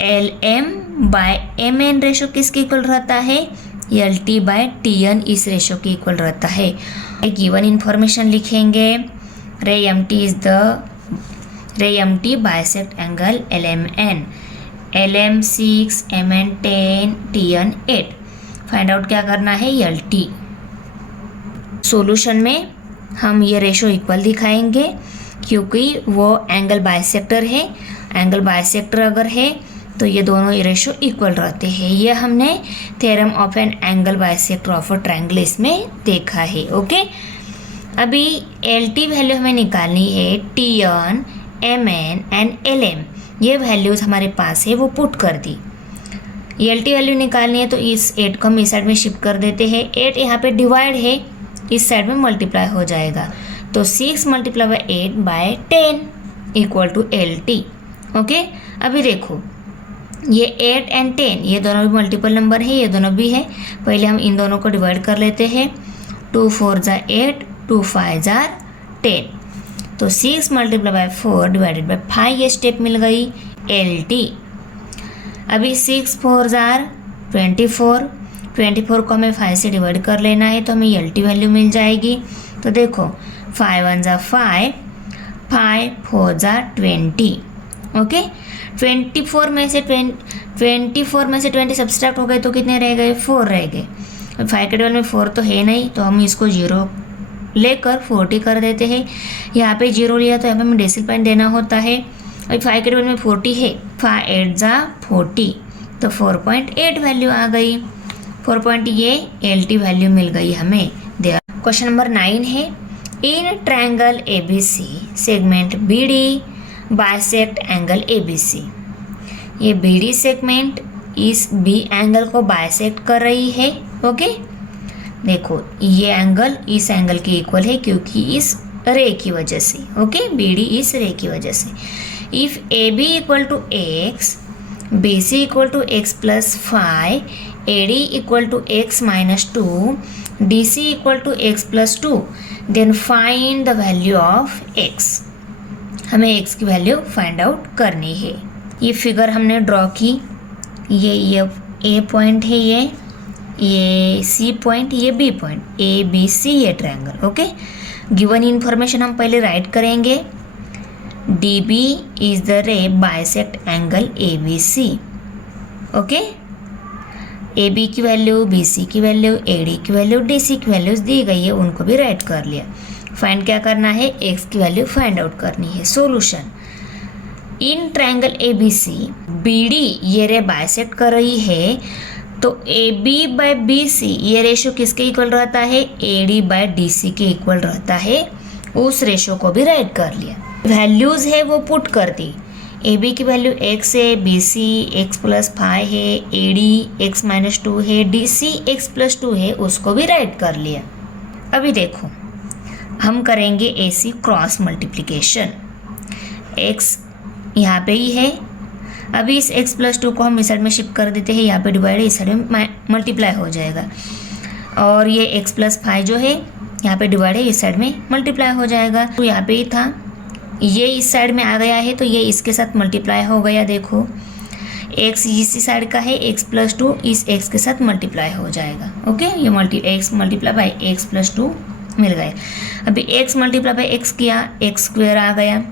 LM बाय MN रेशो किसके इक्वल रहता है? LT बाय TN इस रेशो के इक्वल रहता है। गिवन इन्फॉर्मेशन लिखेंगे, रे MT bisect angle LMN, LM 6, MN 10, TN 8। Find out क्या करना है? LT। सॉल्यूशन में हम ये रेशो इक्वल दिखाएंगे क्योंकि वो एंगल बाइसेक्टर है। एंगल बाइसेक्टर अगर है तो ये दोनों रेशो इक्वल रहते हैं। ये हमने theorem of an angle bisector of a triangle इसमें देखा है। ओके, अभी LT वैल्यू हमें निकालनी है। TN, MN एंड LM ये वैल्यूज़ हमारे पास है वो पुट कर दी। LT वैल्यू निकालनी है तो इस 8 को हम इस साइड में शिफ्ट कर देते हैं। 8 यहाँ पे डिवाइड है, इस साइड में मल्टीप्लाई हो जाएगा, तो 6 multiply by 8 by 10 equal to LT। Okay, अभी देखो ये 8 एंड 10 ये दोनों भी मल्टीपल नंबर है, ये दोनों भी है। पहले हम इन दोनों को डिवाइड कर लेते हैं। 2 4 जार 8, 2 5 जार 10, तो 6 मल्टीप्लाई बाय 4 डिवाइडेड बाय 5 ये स्टेप मिल गई LT। अभी 6 4 जार 24, 24 को हमें 5 से डिवाइड कर लेना है तो हमें LT वैल्यू मिल जाएगी। तो देखो 5 1 जार 5, 5 4 जार 20। ओके, 24 में से 20 सब्सट्रैक्ट हो गए तो कितने रह गए? 4 रह गए। 5 के टेबल में 4 तो है नहीं, तो हम इसको 0 लेकर 40 कर देते हैं। यहाँ पे 0 लिया तो यहाँ पे हमें डेसिमल पॉइंट देना होता है। अभी 5 के टेबल में 40 है, 5 8 जा 40, तो 4.8 वैल्यू आ गई। 4 ये LT वैल्यू मिल गई हमें। क्वेश्चन नंबर 9 है, in triangle ABC segment BD bisect angle ABC। ये BD सेगमेंट इस B एंगल को बाइसेक्ट कर रही है। ओके, देखो ये एंगल इस एंगल के इक्वल है क्योंकि इस रे की वजह से। ओके, BD इस रे की वजह से। If AB equal to x, BC equal to x plus 5, AD equal to x minus 2, DC equal to x plus 2, then find the value of x। हमें x की वैल्यू फाइंड आउट करनी है। ये फिगर हमने ड्रॉ की, ये A पॉइंट है, ये C पॉइंट, ये B पॉइंट, ABC ये ट्रायंगल। ओके, गिवन इन्फॉर्मेशन हम पहले राइट करेंगे। DB is the ray bisect angle ABC। Okay, A B की वैल्यू, बी सी की वैल्यू, ए डी की वैल्यू, डी सी की वैल्यूज दी गई है, उनको भी राइट कर लिया। फाइंड क्या करना है, एक्स की वैल्यू फाइंड आउट करनी है। Solution, in triangle A B C B D ये रे बाइसेक्ट कर रही है, तो A B by B C ये रेशो किसके इक्वल रहता है, A D by D C के इक्वल रहता है। उस रेशो को भी राइट कर लिया। वैल्यूज़ है वो पुट कर दी। ए बी की वैल्यू एक्स है, बी सी एक्स प्लस 5 है, ए डी एक्स माइनस 2 है, डी सी एक्स प्लस 2 है, उसको भी राइट कर लिया। अभी देखो हम करेंगे ऐसी क्रॉस मल्टीप्लिकेशन। एक्स यहाँ पे ही है, अभी इस x प्लस 2 को हम इस साइड में शिफ्ट कर देते हैं, यहाँ पे डिवाइड है, इस साइड में मल्टीप्लाई हो जाएगा। और ये x प्लस 5 जो है यहाँ पे डिवाइड है, इस साइड में मल्टीप्लाई हो जाएगा। तो यहाँ पे ही था, ये इस साइड में आ गया है तो ये इसके साथ मल्टीप्लाई हो गया। देखो x इसी साइड का है, x प्लस 2 इस x के साथ मल्टीप्लाई हो जाएगा। ओके, ये x multiply by x plus 2 मिल गए। अभी x मल्टीप्लाई बाई x किया, एक्स स्क्वेयर आ गया।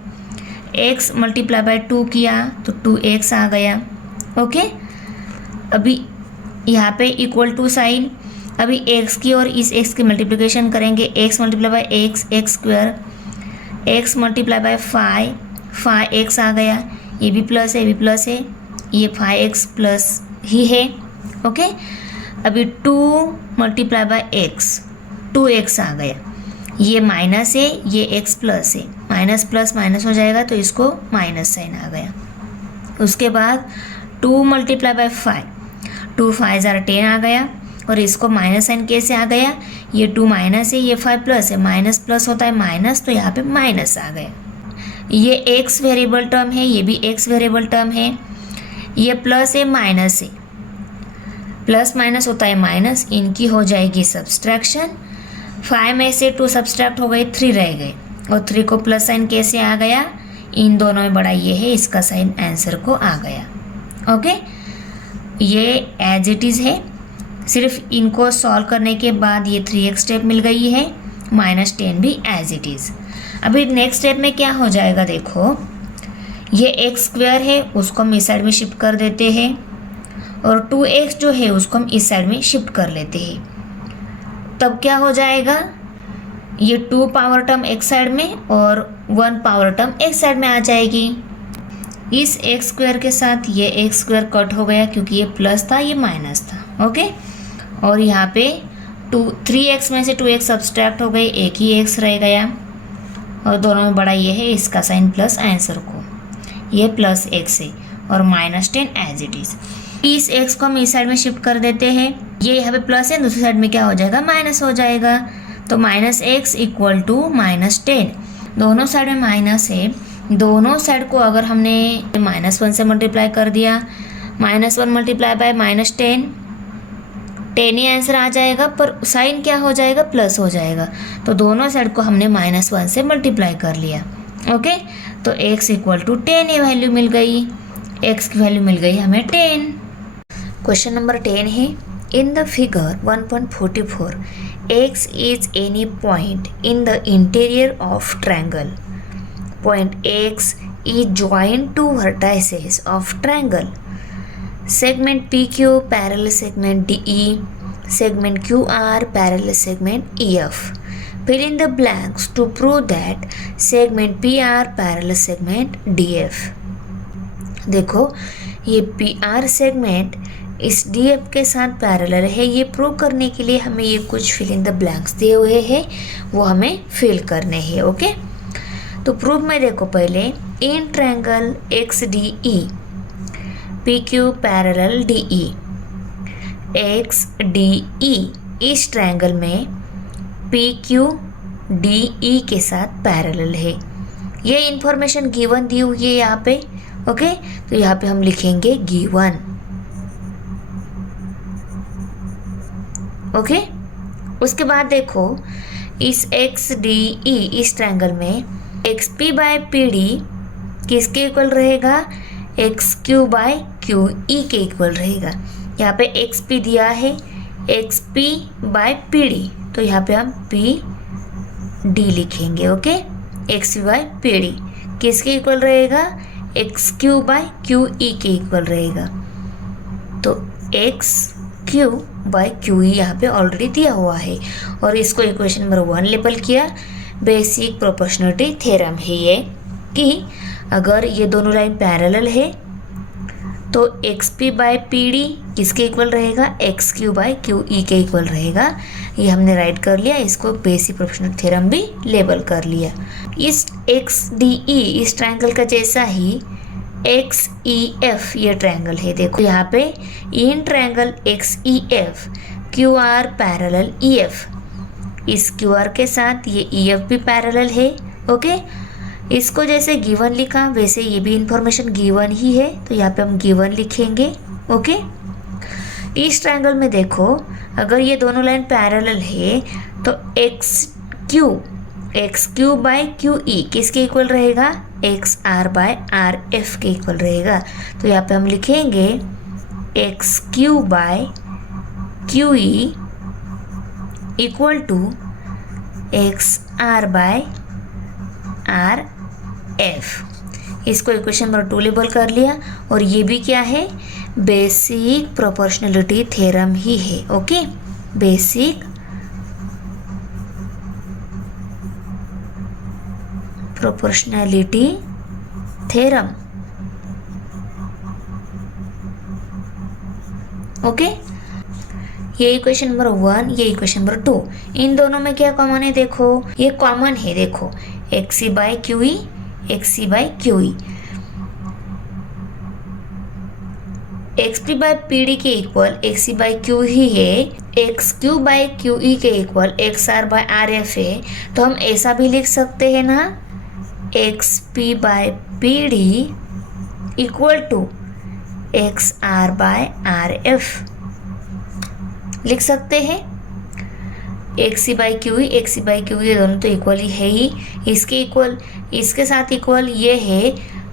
x मल्टीप्लाई बाई 2 किया तो 2x आ गया। ओके, अभी यहाँ पे इक्वल टू साइन, अभी x की और इस x की मल्टीप्लिकेशन करेंगे। x multiply by x square, x multiply by 5x आ गया। ये भी प्लस है, ये भी प्लस है, ये 5x प्लस ही है। ओके, अभी 2 मल्टीप्लाई बाई x 2x आ गया। ये माइनस है, ये x प्लस है, माइनस प्लस माइनस हो जाएगा तो इसको माइनस साइन आ गया। उसके बाद 2 मल्टीप्लाई बाई 5 2 5 10 आ गया, और इसको माइनस साइन कैसे आ गया, ये 2 माइनस है, ये 5 प्लस है, माइनस प्लस होता है माइनस, तो यहाँ पे माइनस आ गया। ये x वेरिएबल टर्म है, ये भी x वेरिएबल टर्म है, ये प्लस है माइनस है, प्लस माइनस होता है माइनस, इनकी हो जाएगी सब्सट्रैक्शन। 5 में से 2 सब्सट्रैक्ट हो गए, 3 रह गए, और 3 को प्लस साइन कैसे आ गया, इन दोनों में बड़ा ये है, इसका साइन आंसर को आ गया। ओके, ये एज इट इज़ है, सिर्फ इनको सॉल्व करने के बाद ये 3x स्टेप मिल गई है, -10 भी एज इट इज़। अभी नेक्स्ट स्टेप में क्या हो जाएगा, देखो ये x स्क्वायर है, उसको हम इस साइड में शिफ्ट कर देते हैं, और 2x जो है उसको हम इस साइड में शिफ्ट कर लेते हैं। तब क्या हो जाएगा, ये 2 पावर टर्म एक साइड में और 1 पावर टर्म एक साइड में आ जाएगी। इस x स्क्वायर के साथ ये x स्क्वायर कट हो गया, क्योंकि ये प्लस था, ये माइनस था। ओके, और यहाँ पे 3x में से 2x सब्सट्रैक्ट हो गए, एक ही x रह गया, और दोनों में बड़ा ये है, इसका साइन प्लस आंसर को, ये प्लस x है, और -10 एज इट इज़। इस x को हम इस साइड में शिफ्ट कर देते हैं, ये यहाँ पे प्लस है, दूसरी साइड में क्या हो जाएगा, माइनस हो जाएगा। तो -x इक्वल टू -10, दोनों साइड में माइनस है, दोनों साइड को अगर हमने -1 से मल्टीप्लाई कर दिया, -1 मल्टीप्लाई बाय -10, 10 ही आंसर आ जाएगा, पर साइन क्या हो जाएगा, प्लस हो जाएगा। तो दोनों साइड को हमने -1 से मल्टीप्लाई कर लिया। ओके, तो x इक्वल टू 10 ये वैल्यू मिल गई, x की वैल्यू मिल गई हमें 10। क्वेश्चन नंबर 10 है, इन the figure 1.44 x is any point in the interior of triangle. Point x is joined to vertices of triangle. Segment PQ parallel segment DE, segment QR parallel segment EF. Fill in the blanks to prove that segment PR parallel segment DF. देखो ये PR सेगमेंट इस DF के साथ पैरेलल है, ये प्रूव करने के लिए हमें ये कुछ फिल इन द ब्लैंक्स दिए हुए हैं, वो हमें फिल करने हैं। ओके, तो प्रूफ में देखो पहले, in triangle XDE PQ parallel DE, XDE इस ट्रायंगल में PQ DE के साथ पैरेलल है। ये इंफॉर्मेशन गिवन दी हुई है यहाँ पे। ओके, तो यहाँ पे हम लिखेंगे गिवन। ओके, उसके बाद देखो इस XDE इस ट्रायंगल में XP बाय PD किसके इक्वल रहेगा, XQ बाय QE के इक्वल रहेगा। यहाँ पे XP दिया है, XP बाय PD, तो यहाँ पे हम PD लिखेंगे। ओके, XP बाय PD किसके इक्वल रहेगा, XQ बाय QE के इक्वल रहेगा। तो X क्यू बाई क्यू ई यहाँ पे ऑलरेडी दिया हुआ है और इसको इक्वेशन नंबर 1 लेबल किया। बेसिक प्रोपोर्शनलिटी थ्योरम है ये कि अगर ये दोनों लाइन पैरेलल है तो X P by P D किसके इक्वल रहेगा, x Q by Q E के इक्वल रहेगा। ये हमने राइट कर लिया, इसको बेसिक प्रोपोर्शनल थ्योरम भी लेबल कर लिया। इस एक्स डी ई इस ट्रायंगल का जैसा ही एक्स ई एफ ये ट्रायंगल है। देखो यहाँ पे in triangle x E F Q R parallel E F, इस क्यू आर के साथ ये ई एफ भी पैरेलल है। ओके, इसको जैसे गिवन लिखा वैसे ये भी इंफॉर्मेशन गिवन ही है, तो यहाँ पे हम गिवन लिखेंगे। ओके, इस ट्रायंगल में देखो अगर ये दोनों लाइन पैरेलल है तो X Q by Q E किसके इक्वल रहेगा, X R by R F के इक्वल रहेगा। तो यहाँ पे हम लिखेंगे X Q by Q E equal to X R by R F. इसको इक्वेशन नंबर 2 लेबल कर लिया और ये भी क्या है, बेसिक प्रोपोर्शनलिटी थ्योरम ही है। Okay, basic proportionality theorem. Okay, ये इक्वेशन नंबर 1, ये इक्वेशन नंबर 2, इन दोनों में क्या कॉमन है, देखो ये कॉमन है। देखो X C by Q E, X C by Q E, X P by P D के equal X C by Q ही है, X Q by Q E के equal X R by R F है। तो हम ऐसा भी लिख सकते हैं ना, X P by P D equal to X R by R F लिख सकते हैं। X C by Q E, X C by Q ई दोनों तो इक्वल ही है ही, इसके इक्वल इसके साथ इक्वल ये है,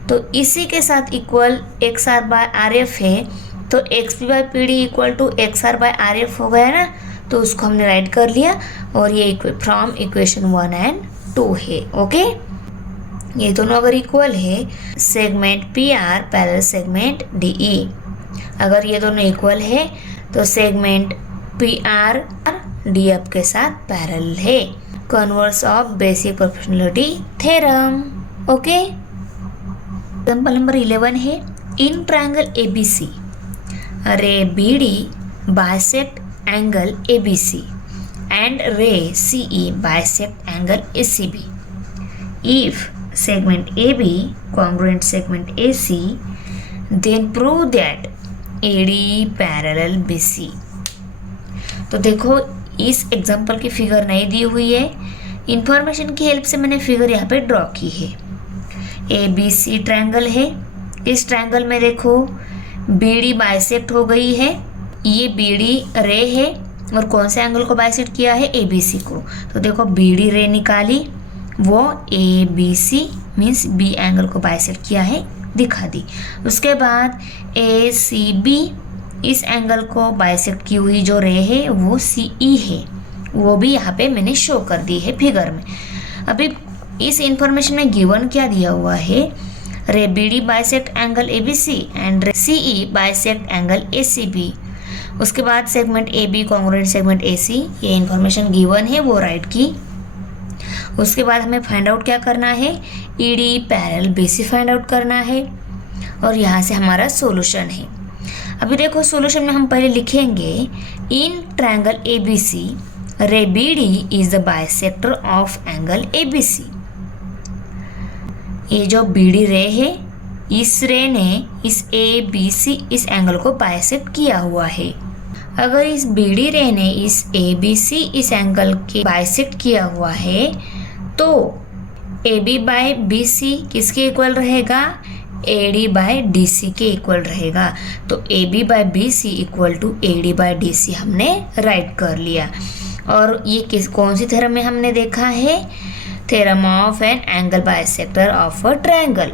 तो इसी के साथ equal X R by R F है। तो X P by P D equal to X R by R F हो गया ना, तो उसको हमने राइट कर लिया और ये फ्रॉम इक्वेशन 1 एंड 2 है। ओके, ये दोनों अगर इक्वल है, segment P R parallel segment D E, अगर ये दोनों इक्वल है तो segment P R D F के साथ पैरेलल है। Converse of basic proportionality theorem. Okay, example number 11 है, in triangle A B C ray B D bisect angle A B C and ray C E bisect angle A C B. If segment AB congruent segment AC, then prove that AD parallel BC। तो देखो इस एग्जाम्पल की फिगर नहीं दी हुई है, इंफॉर्मेशन की हेल्प से मैंने फिगर यहाँ पे ड्रॉ की है। ABC ट्रायंगल है, इस ट्रायंगल में देखो BD बाइसेक्ट हो गई है, ये BD रे है और कौन से एंगल को बाइसेक्ट किया है, ABC को। तो देखो BD रे निकाली, वो A B C means B angle को बाइसेक्ट किया है, दिखा दी। उसके बाद ए सी बी इस एंगल को बाइसेक्ट की हुई जो रे है वो सी ई है, वो भी यहाँ पे मैंने शो कर दी है फिगर में। अभी इस इंफॉर्मेशन में गिवन क्या दिया हुआ है, ray B D bisect angle A B C and ray C E bisect angle A C B. उसके बाद segment A B congruent segment A C, ये इंफॉर्मेशन गिवन है वो राइट की। उसके बाद हमें फाइंड आउट क्या करना है, E D parallel B C find out करना है और यहाँ से हमारा सॉल्यूशन है। अभी देखो सॉल्यूशन में हम पहले लिखेंगे, इन triangle A B C ray B D is the bisector of angle A B C. ये जो बी डी रे है, इस रे ने इस ए बी सी इस एंगल को बाइसेक्ट किया हुआ है। अगर इस बी डी रे ने इस ए बी सी इस एंगल के बाइसेक्ट किया हुआ है तो A B by B C किसके इक्वल रहेगा, A D by D C के इक्वल रहेगा। तो A B by B C equal to A D by D C हमने राइट कर लिया। और ये कौन सी थ्योरम में हमने देखा है, theorem of an angle bisector of a triangle,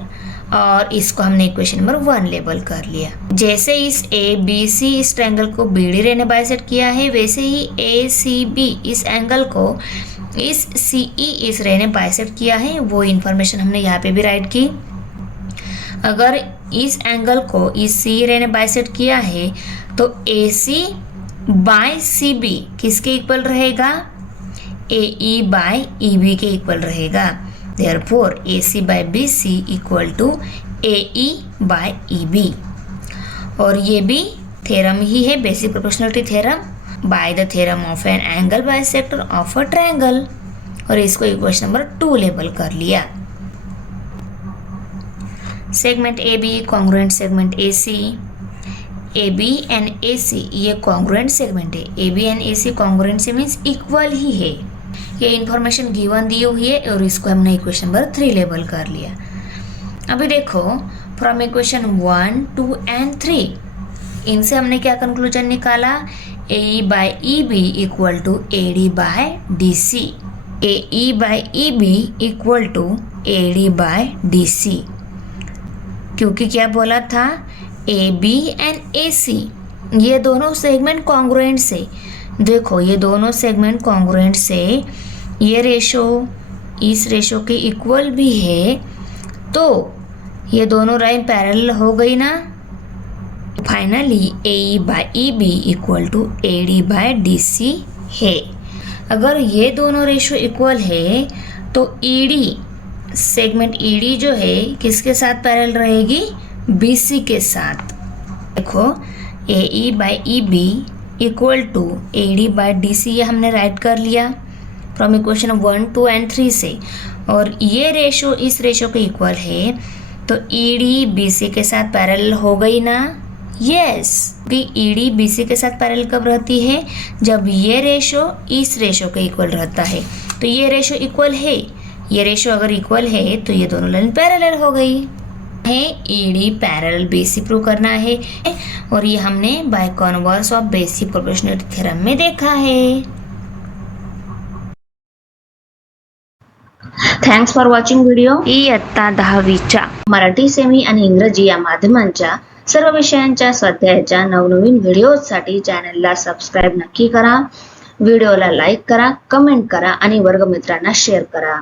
और इसको हमने इक्वेशन नंबर 1 लेबल कर लिया। जैसे इस ए बी सी इस ट्रायंगल को बी डी रे ने बाइसेक्ट किया है, वैसे ही ए सी बी इस एंगल को इस सी ई इस रे ने बाइसेक्ट किया है, वो इन्फॉर्मेशन हमने यहाँ पे भी राइट की। अगर इस एंगल को इस सी रे ने बाइसेक्ट किया है तो A C by C B किसके इक्वल रहेगा? A E by E B के इक्वल रहेगा। Therefore A C by B C equal to A E by E B. और ये भी थ्योरम ही है, basic proportionality theorem, by the theorem of an angle bisector of a triangle. और इसको इक्वेशन नंबर 2 लेबल कर लिया। Segment A B congruent segment A C, A B and A C ये कॉन्ग्रुएंट सेगमेंट है। A B and A C congruent से मीन्स इक्वल ही है। ये इन्फॉर्मेशन गिवन दी हुई है और इसको हमने इक्वेशन नंबर 3 लेबल कर लिया। अभी देखो फ्रॉम इक्वेशन 1, 2 एंड 3 इनसे हमने क्या कंक्लूजन निकाला? A E by E B equal to A D by D C. A E by E B equal to A D by D C, क्योंकि क्या बोला था? ए बी एंड ए सी ये दोनों सेगमेंट कॉन्ग्रुएंट से, देखो ये दोनों सेगमेंट कॉन्ग्रुएंट से ये रेशो इस रेशो के इक्वल भी है, तो ये दोनों लाइन पैरेलल हो गई ना। Finally A E by E B equal to A D by D C है। अगर ये दोनों रेशो इक्वल है तो E D segment E D जो है किसके साथ पैरेलल रहेगी? बी सी के साथ। देखो A E by E B equal to A D by D C ये हमने राइट कर लिया फ्रॉम इक्वेशन 1, 2 एंड 3 से। और ये रेशो इस रेशो के इक्वल है, तो ई डी बी सी के साथ पैरेलल हो गई ना? यस, कि ई डी बी सी के साथ पैरेलल कब रहती है? जब ये रेशो इस रेशो के इक्वल रहता है। तो ये रेशो इक्वल है, ये रेशो अगर इक्वल है तो ये दोनों लाइन पैरेलल हो गई है। E D parallel B C prove करना है और ये हमने by converse of basic proportionality theorem में देखा है। Thanks for watching video. इयत्ता 10वीच्या मराठी सेमी आणि इंग्रजी या माध्यमांच्या सर्व विषयांच्या स्वाध्यायाच्या नवनवीन व्हिडिओसाठी चॅनलला सबस्क्राईब नक्की करा, व्हिडिओला लाईक करा, कमेंट करा आणि वर्गमित्रांना शेअर करा।